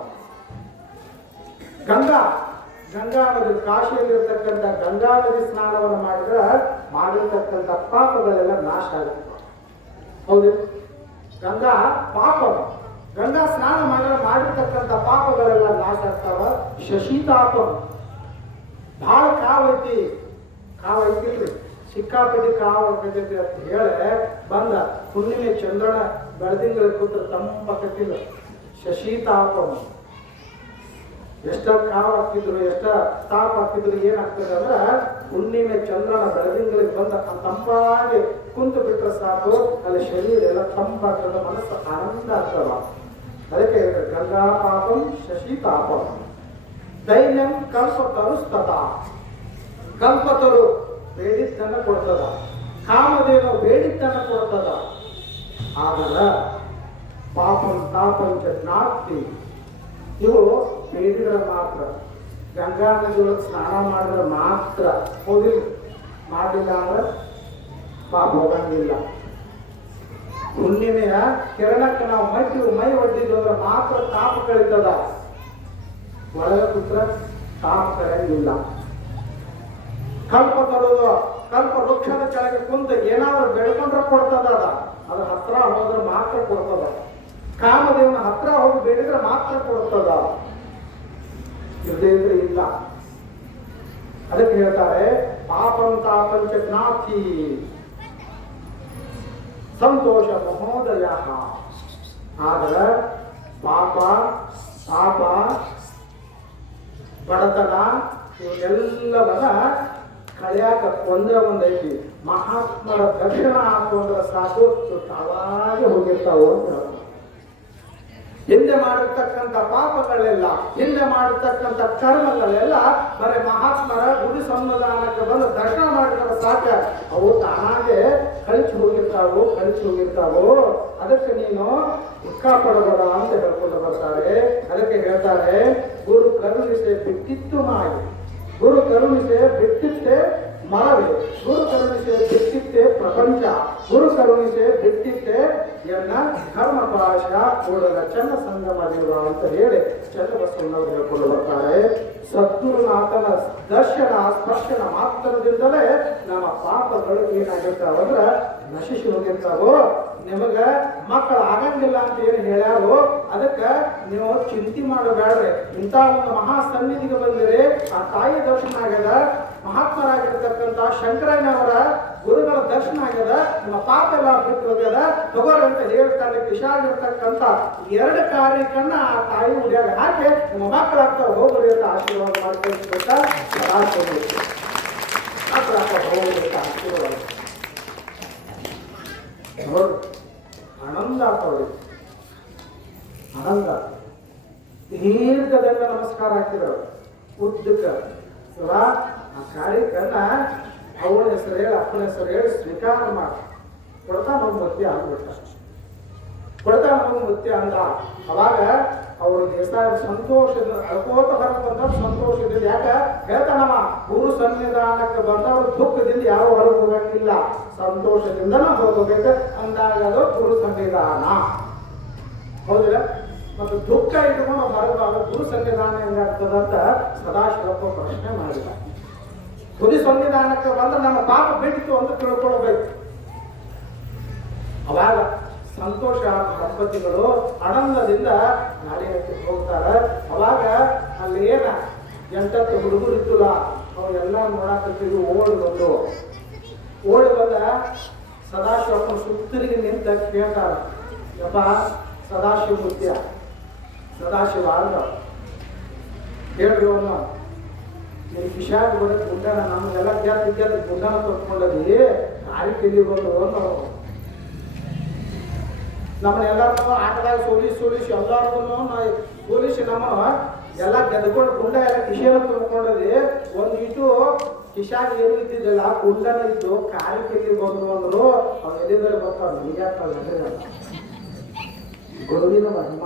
ಗಂಗಾ ನದಿ, ಕಾಶಿಯಲ್ಲಿರ್ತಕ್ಕಂಥ ಗಂಗಾ ನದಿ ಸ್ನಾನವನ್ನು ಮಾಡಿದ್ರೆ ಮಾಡಿರ್ತಕ್ಕಂಥ ಪಾಪಗಳೆಲ್ಲ ನಾಶ ಆಗುತ್ತೆ. ಹೌದು, ಗಂಗಾ ಪಾಪಂ, ಗಂಗಾ ಸ್ನಾನ ಮಾಡಿದ್ರೆ ಮಾಡಿರ್ತಕ್ಕಂಥ ಪಾಪಗಳೆಲ್ಲ ನಾಶ ಆಗ್ತಾವ. ಶಶೀತಾಪಂ, ಬಹಳ ಕಾವೈತಿಲ್ರಿ, ಸಿಕ್ಕಾಪಟ್ಟಿ ಕಾವೈತೈತಿ ಅಂತ ಹೇಳಿ ಬಂದ ಹುಣ್ಣಿಮೆ ಚಂದ್ರನ ಬೆಳದಿಂಗಳ ಕೂತ್ರ ತಂಪಕತ್ತಿಲ್ಲ. ಶಶೀತಾಪಂ, ಎಷ್ಟ ಕಾವು ಹಾಕಿದ್ರು, ಎಷ್ಟ ತಾಪ ಹಾಕಿದ್ರು ಏನಾಗ್ತದೆ ಅಂದ್ರೆ ಹುಣ್ಣಿಮೆ ಚಂದ್ರನ ಬೆಳದಿಂಗಳಿಗೆ ಬಂದ ತಂಪಾಗಿ ಕುಂತು ಬಿಟ್ರೆ ಸಾಕು, ಅಲ್ಲಿ ಶರೀರ ಎಲ್ಲ ತಂಪಾಗ್ತದೆ, ಮನಸ್ಸು ಆನಂದ ಆಗ್ತದ. ಅದಕ್ಕೆ ಗಂಗಾ ಪಾಪಂ ಶಶೀತಾಪಂ ದೈನ್ಯಂ ಕಲ್ಪತರುಸ್ತತ. ಕಲ್ಪತರು ಬೇಡಿದ್ದನ್ನ ಕೊಡ್ತದ, ಕಾಮಧೇನು ಬೇಡಿದ್ದನ್ನ ಕೊಡ್ತದ. ಆದ್ರೆ ಪಾಪಂ ತಾಪಂಚ ನಾಸ್ತಿ, ಇವು ಬೇಡಿದ್ರೆ ಮಾತ್ರ. ಗಂಗಾ ನದಿಯೊಳಗೆ ಸ್ನಾನ ಮಾಡಿದ್ರೆ ಮಾತ್ರ, ಹೋಗಿಲ್ಲ ಮಾಡಲಿಲ್ಲ ಅಂದ್ರೆ ಪಾಪ ಹೋಗಂಗಿಲ್ಲ. ಹುಣ್ಣಿಮೆಯ ಕಿರಣಕ್ಕೆ ನಾವು ಮೈ ಒಡ್ಡಿದ್ದು ಅಂದ್ರೆ ಮಾತ್ರ ತಾಪ ಕಳೀತದ. ಒಳಗೆ ಕೂತ್ರ ತಾಪ ಕಳೆಯಂಗಿಲ್ಲ. ಕಲ್ಪ ತರೋದು, ಕಲ್ಪ ವೃಕ್ಷದ ಕೆಳಗೆ ಕುಂತ ಏನಾದ್ರೂ ಬೆಳ್ಕೊಂಡ್ರೆ ಕೊಡ್ತದ, ಅದ್ರ ಹತ್ರ ಹೋದ್ರೆ ಮಾತ್ರ ಕೊಡ್ತದ. ಕಾಮದೇವನ ಹತ್ರ ಹೋಗಿ ಬೇಡಿದ್ರೆ ಮಾತ್ರ ಕೊಡ್ತದ, ಇಲ್ಲದೆ ಇಲ್ಲ. ಅದಕ್ಕೆ ಹೇಳ್ತಾರೆ ಪಾಪಂ ತಾಪಂಚ ಜ್ಞಾತಿ ಸಂತೋಷ ಮಹೋದಯ. ಆದ್ರೆ ಪಾಪ ತಾಪ ಬಡತನ ಇವನ್ನೆಲ್ಲವನ್ನ ಕಳೆಯಾಕ ಒಂದೈತಿ. ಮಹಾತ್ಮರ ದರ್ಶನ ಹಾಕೊಂಡ್ರೆ ಸಾಕು, ತಾವಾಗಿ ಹೋಗಿರ್ತಾವು ಅಂತ ಹೇಳ್ತಾರೆ. ಹಿಂದೆ ಮಾಡಿರ್ತಕ್ಕಂಥ ಪಾಪಗಳೆಲ್ಲ, ಹಿಂದೆ ಮಾಡಿರ್ತಕ್ಕಂಥ ಕರ್ಮಗಳೆಲ್ಲ ಬರೀ ಮಹಾತ್ಮರ ಗುಡಿ ಸನ್ನಿಧಾನಕ್ಕೆ ಬಂದು ದರ್ಶನ ಮಾಡಿದ್ರೆ ಸಾಕ, ಅವು ತಾನಾಗೆ ಕಳಿಸಿ ಹೋಗಿರ್ತಾವು. ಅದಕ್ಕೆ ನೀನು ದುಃಖ ಪಡಬೇಡ ಅಂತ ಹೇಳ್ಕೊಂಡು ಬರ್ತಾರೆ. ಅದಕ್ಕೆ ಹೇಳ್ತಾರೆ ಗುರು ಕರುಣಿಸೆ ಬಿಟ್ಟಿತ್ತು ಮಾಡಿ, ಗುರು ಕರುಣಿಸೆ ಬಿಟ್ಟಿತ್ತೆ ಮರವೇ, ಗುರು ಕರುಣಿಸೆ ಬಿಟ್ಟಿತ್ತೆ ಪ್ರಪಂಚ, ಗುರು ಕರುಣಿಸೆ ಬಿಟ್ಟಿತ್ತೆ ಎನ್ನ ಕರ್ಮ ಪಾಶ ಕೂಡಲ ಚನ್ನ ಸಂಗಮದಿರುವ ಅಂತ ಹೇಳಿ ಚನ್ನಬಸವಣ್ಣವರು ಹೇಳ್ಕೊಂಡು ಬರ್ತಾರೆ. ಸದ್ಗುರುನಾಥನ ದರ್ಶನ ಸ್ಪರ್ಶನ ಮಾತ್ರದಿಂದಲೇ ನಮ್ಮ ಪಾಪಗಳು ಏನಾಗಿರ್ತಾವ ಅಂದ್ರೆ ನಶಿಸಿ ಹೋಗಿರ್ತಾವೋ. ನಿಮಗ ಮಕ್ಕಳು ಆಗಂಗಿಲ್ಲ ಅಂತ ಏನು ಹೇಳ್ಯಾರೋ ಅದಕ್ಕೆ ನೀವು ಚಿಂತೆ ಮಾಡಬೇಡ್ರಿ. ಇಂಥ ಒಂದು ಮಹಾ ಸನ್ನಿಧಿಗೆ ಬಂದಿರಿ, ಆ ತಾಯಿ ದರ್ಶನ ಆಗ್ಯದ, ಮಹಾತ್ಮರಾಗಿರ್ತಕ್ಕಂಥ ಶಂಕರಯ್ಯನವರ ಗುರುಗಳ ದರ್ಶನ ಆಗ್ಯದ, ನಿಮ್ಮ ಪಾಪ ಎಲ್ಲ ಬಿಟ್ಟು ಹೋಗ್ಯದ, ತಗೋರಿ ಅಂತ ಹೇಳ್ತಾರೆ. ಕಿಶಾಗಿರ್ತಕ್ಕಂಥ 2 ಕಾರ್ಯಕ್ಕನ್ನ ಆ ತಾಯಿ ಉಡಿಯಾಗ ಹಾಕಿ ನಿಮ್ಮ ಮಕ್ಕಳಾಗ್ತಾವ ಹೋಗ್ರಿ ಅಂತ ಆಶೀರ್ವಾದ ಮಾಡ್ಕೊಳ್ಬೇಕ. ಆನಂದ ಆಗ್ತಾವ್ರಿ, ಆನಂದ. ದೀರ್ಘದಂಡ ನಮಸ್ಕಾರ ಹಾಕಿದ್ರು ಉದ್ದಕ್ಕ. ಆ ಕಾರ್ಯಕ್ಕನ್ನ ಅವನ ಹೆಸರು ಹೇಳಿ ಅಪ್ಪನ ಹೆಸರು ಹೇಳಿ ಸ್ವೀಕಾರ ಮಾಡಿ ಕೊಡ್ತಾ ನಾವು ಮುತ್ಯ ಅಂದ್ಬಿಟ್ಟ. ಕೊಡ್ತಾ ನಾವು ಮುತ್ಯ ಅಂದ. ಅವಾಗ ಅವರು ದೇಸಾಯ ಸಂತೋಷದಿಂದ ಅಳ್ಕೋತ ಹೊರಗೆ ಬಂದವ್ರು ಸಂತೋಷದಿಂದ. ಯಾಕ ಹೇಳ್ತಾನವ, ಗುರು ಸನ್ನಿಧಾನಕ್ಕೆ ಬಂದವರು ದುಃಖದಿಂದ ಯಾರು ಹೊರಗೆ ಹೋಗಂಗಿಲ್ಲ, ಸಂತೋಷದಿಂದ ನಾವು ಹೋಗಬೇಕು ಅಂದಾಗ ಅದು ಗುರು ಸನ್ನಿಧಾನ. ಹೌದಿಲ್ಲ? ಮತ್ತು ದುಃಖ ಇಟ್ಕೊಂಡು ಹೊರಗೆ ಗುರು ಸನ್ನಿಧಾನ ಹೆಂಗಾಗ್ತದಂತ ಸದಾಶಿವಪ್ಪ ಪ್ರಶ್ನೆ ಮಾಡಿದ. ಗುರು ಸನ್ನಿಧಾನಕ್ಕೆ ಬಂದ್ರೆ ನಮ್ಮ ಪಾಪ ಬಿಟ್ಟಿತ್ತು ಅಂತ ತಿಳ್ಕೊಳ್ಬೇಕು. ಅವಾಗ ಸಂತೋಷ ದಂಪತಿಗಳು ಆನಂದದಿಂದ ಗಾಡಿ ಹತ್ತಿ ಹೋಗ್ತಾರೆ. ಅವಾಗ ಅಲ್ಲಿ ಏನ ಎಂಟತ್ತು ಹುಡುಗರು ಇತ್ತಲ್ಲ, ಅವೆಲ್ಲ ನೋಡಾಕತ್ತಿದ್ರು. ಓಡಿ ಬಂದ ಸದಾಶಿವಪ್ಪನ ಸುತ್ತರಿಗೆ ನಿಂತ ಕೇಳ್ತಾರ, ಯಪ್ಪ ಸದಾಶಿವ ಮುತ್ಯ, ಸದಾಶಿವ ಅಂದ ಹೇಳ್ರಿ ಅವನು, ನಿನ್ ಕಿಶಾಗ ಬರೋದು ಗುಡ್ಡನ ನಮಗೆಲ್ಲ ಗೆದ್ದು ಗುಡ್ಡನ ತೊಟ್ಕೊಂಡದಿ ಗಾಳಿ ತಿಳಿ ಬಂದು ನಮ್ಮನ್ನೆಲ್ಲರೂ ಆಟದಾಗ ಸೋಲಿಸಿ ಎಲ್ಲಾರ್ಗು ಸೋಲಿಸಿ ನಮ್ಮ ಎಲ್ಲ ಗೆದ್ಕೊಂಡು ಗುಂಡ ಎಲ್ಲ ಕಿಶೆಲ್ಲ ತುಂಬಿಕೊಂಡದಿ. ಒಂದು ಇಟ್ಟು ಕಿಶಾಗ ಏನು ಇದ್ದಿದ್ದಲ್ಲ, ಗುಂಡನ ಇದ್ದು ಕಾಲಿ ಕೆಲಿ ಬಂದ್ರು ಅಂದ್ರು. ಅವ್ನು ಎಲ್ಲಿದ್ದಾರೆ ಬರ್ತಾವ, ನಿಜ ಗುರುವಿನ ಮಹಿಮ.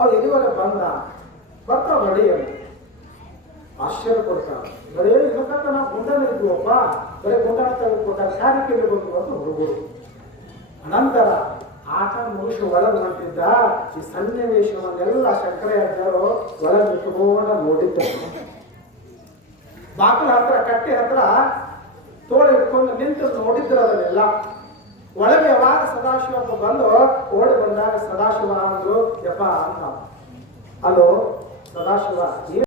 ಅವು ಎದುವರೆ ಬರ್ತಾವ ನಡಿಯಲ್ಲಿ ಆಶ್ಚರ್ಯ ಕೊಡ್ತಾವೆ. ಬರೇ ಇದಕ್ಕಂತ ನಾವು ಗುಂಡನ ಇದ್ವಪ್ಪ, ಬರೀ ಗುಂಡನ ತೆಗೆದುಕೊಟ್ಟಾರೆ ಕಾರ್ಯಕ್ಕೆ ಬಂತು ಅಂತ ಹುಡುಗರು. ಅನಂತರ ಆಟ ಮುಗಿಸಿ ಒಳಗೆ ಹೊಂಟಿದ್ದ ಈ ಸನ್ನಿವೇಶವನ್ನೆಲ್ಲ ಶಂಕರಾಚಾರ್ಯರು ಒಳಗೆ ಇಟ್ಟುಕೊಂಡು ನೋಡಿದ್ದಾರೆ. ಬಾಗಿಲ ಹತ್ರ ಕಟ್ಟೆ ಹತ್ರ ತೋಳ ಇಟ್ಕೊಂಡು ನಿಂತು ನೋಡಿದ್ರು ಅದನ್ನೆಲ್ಲ. ಒಳಗೆ ಯಾವಾಗ ಸದಾಶಿವಪ್ಪ ಬಂದು ಓಡಿ ಬಂದಾಗ ಸದಾಶಿವ ಅಂದ್ರು ಯಪ್ಪ ಅಂತ. ಅಲ್ಲೋ ಸದಾಶಿವ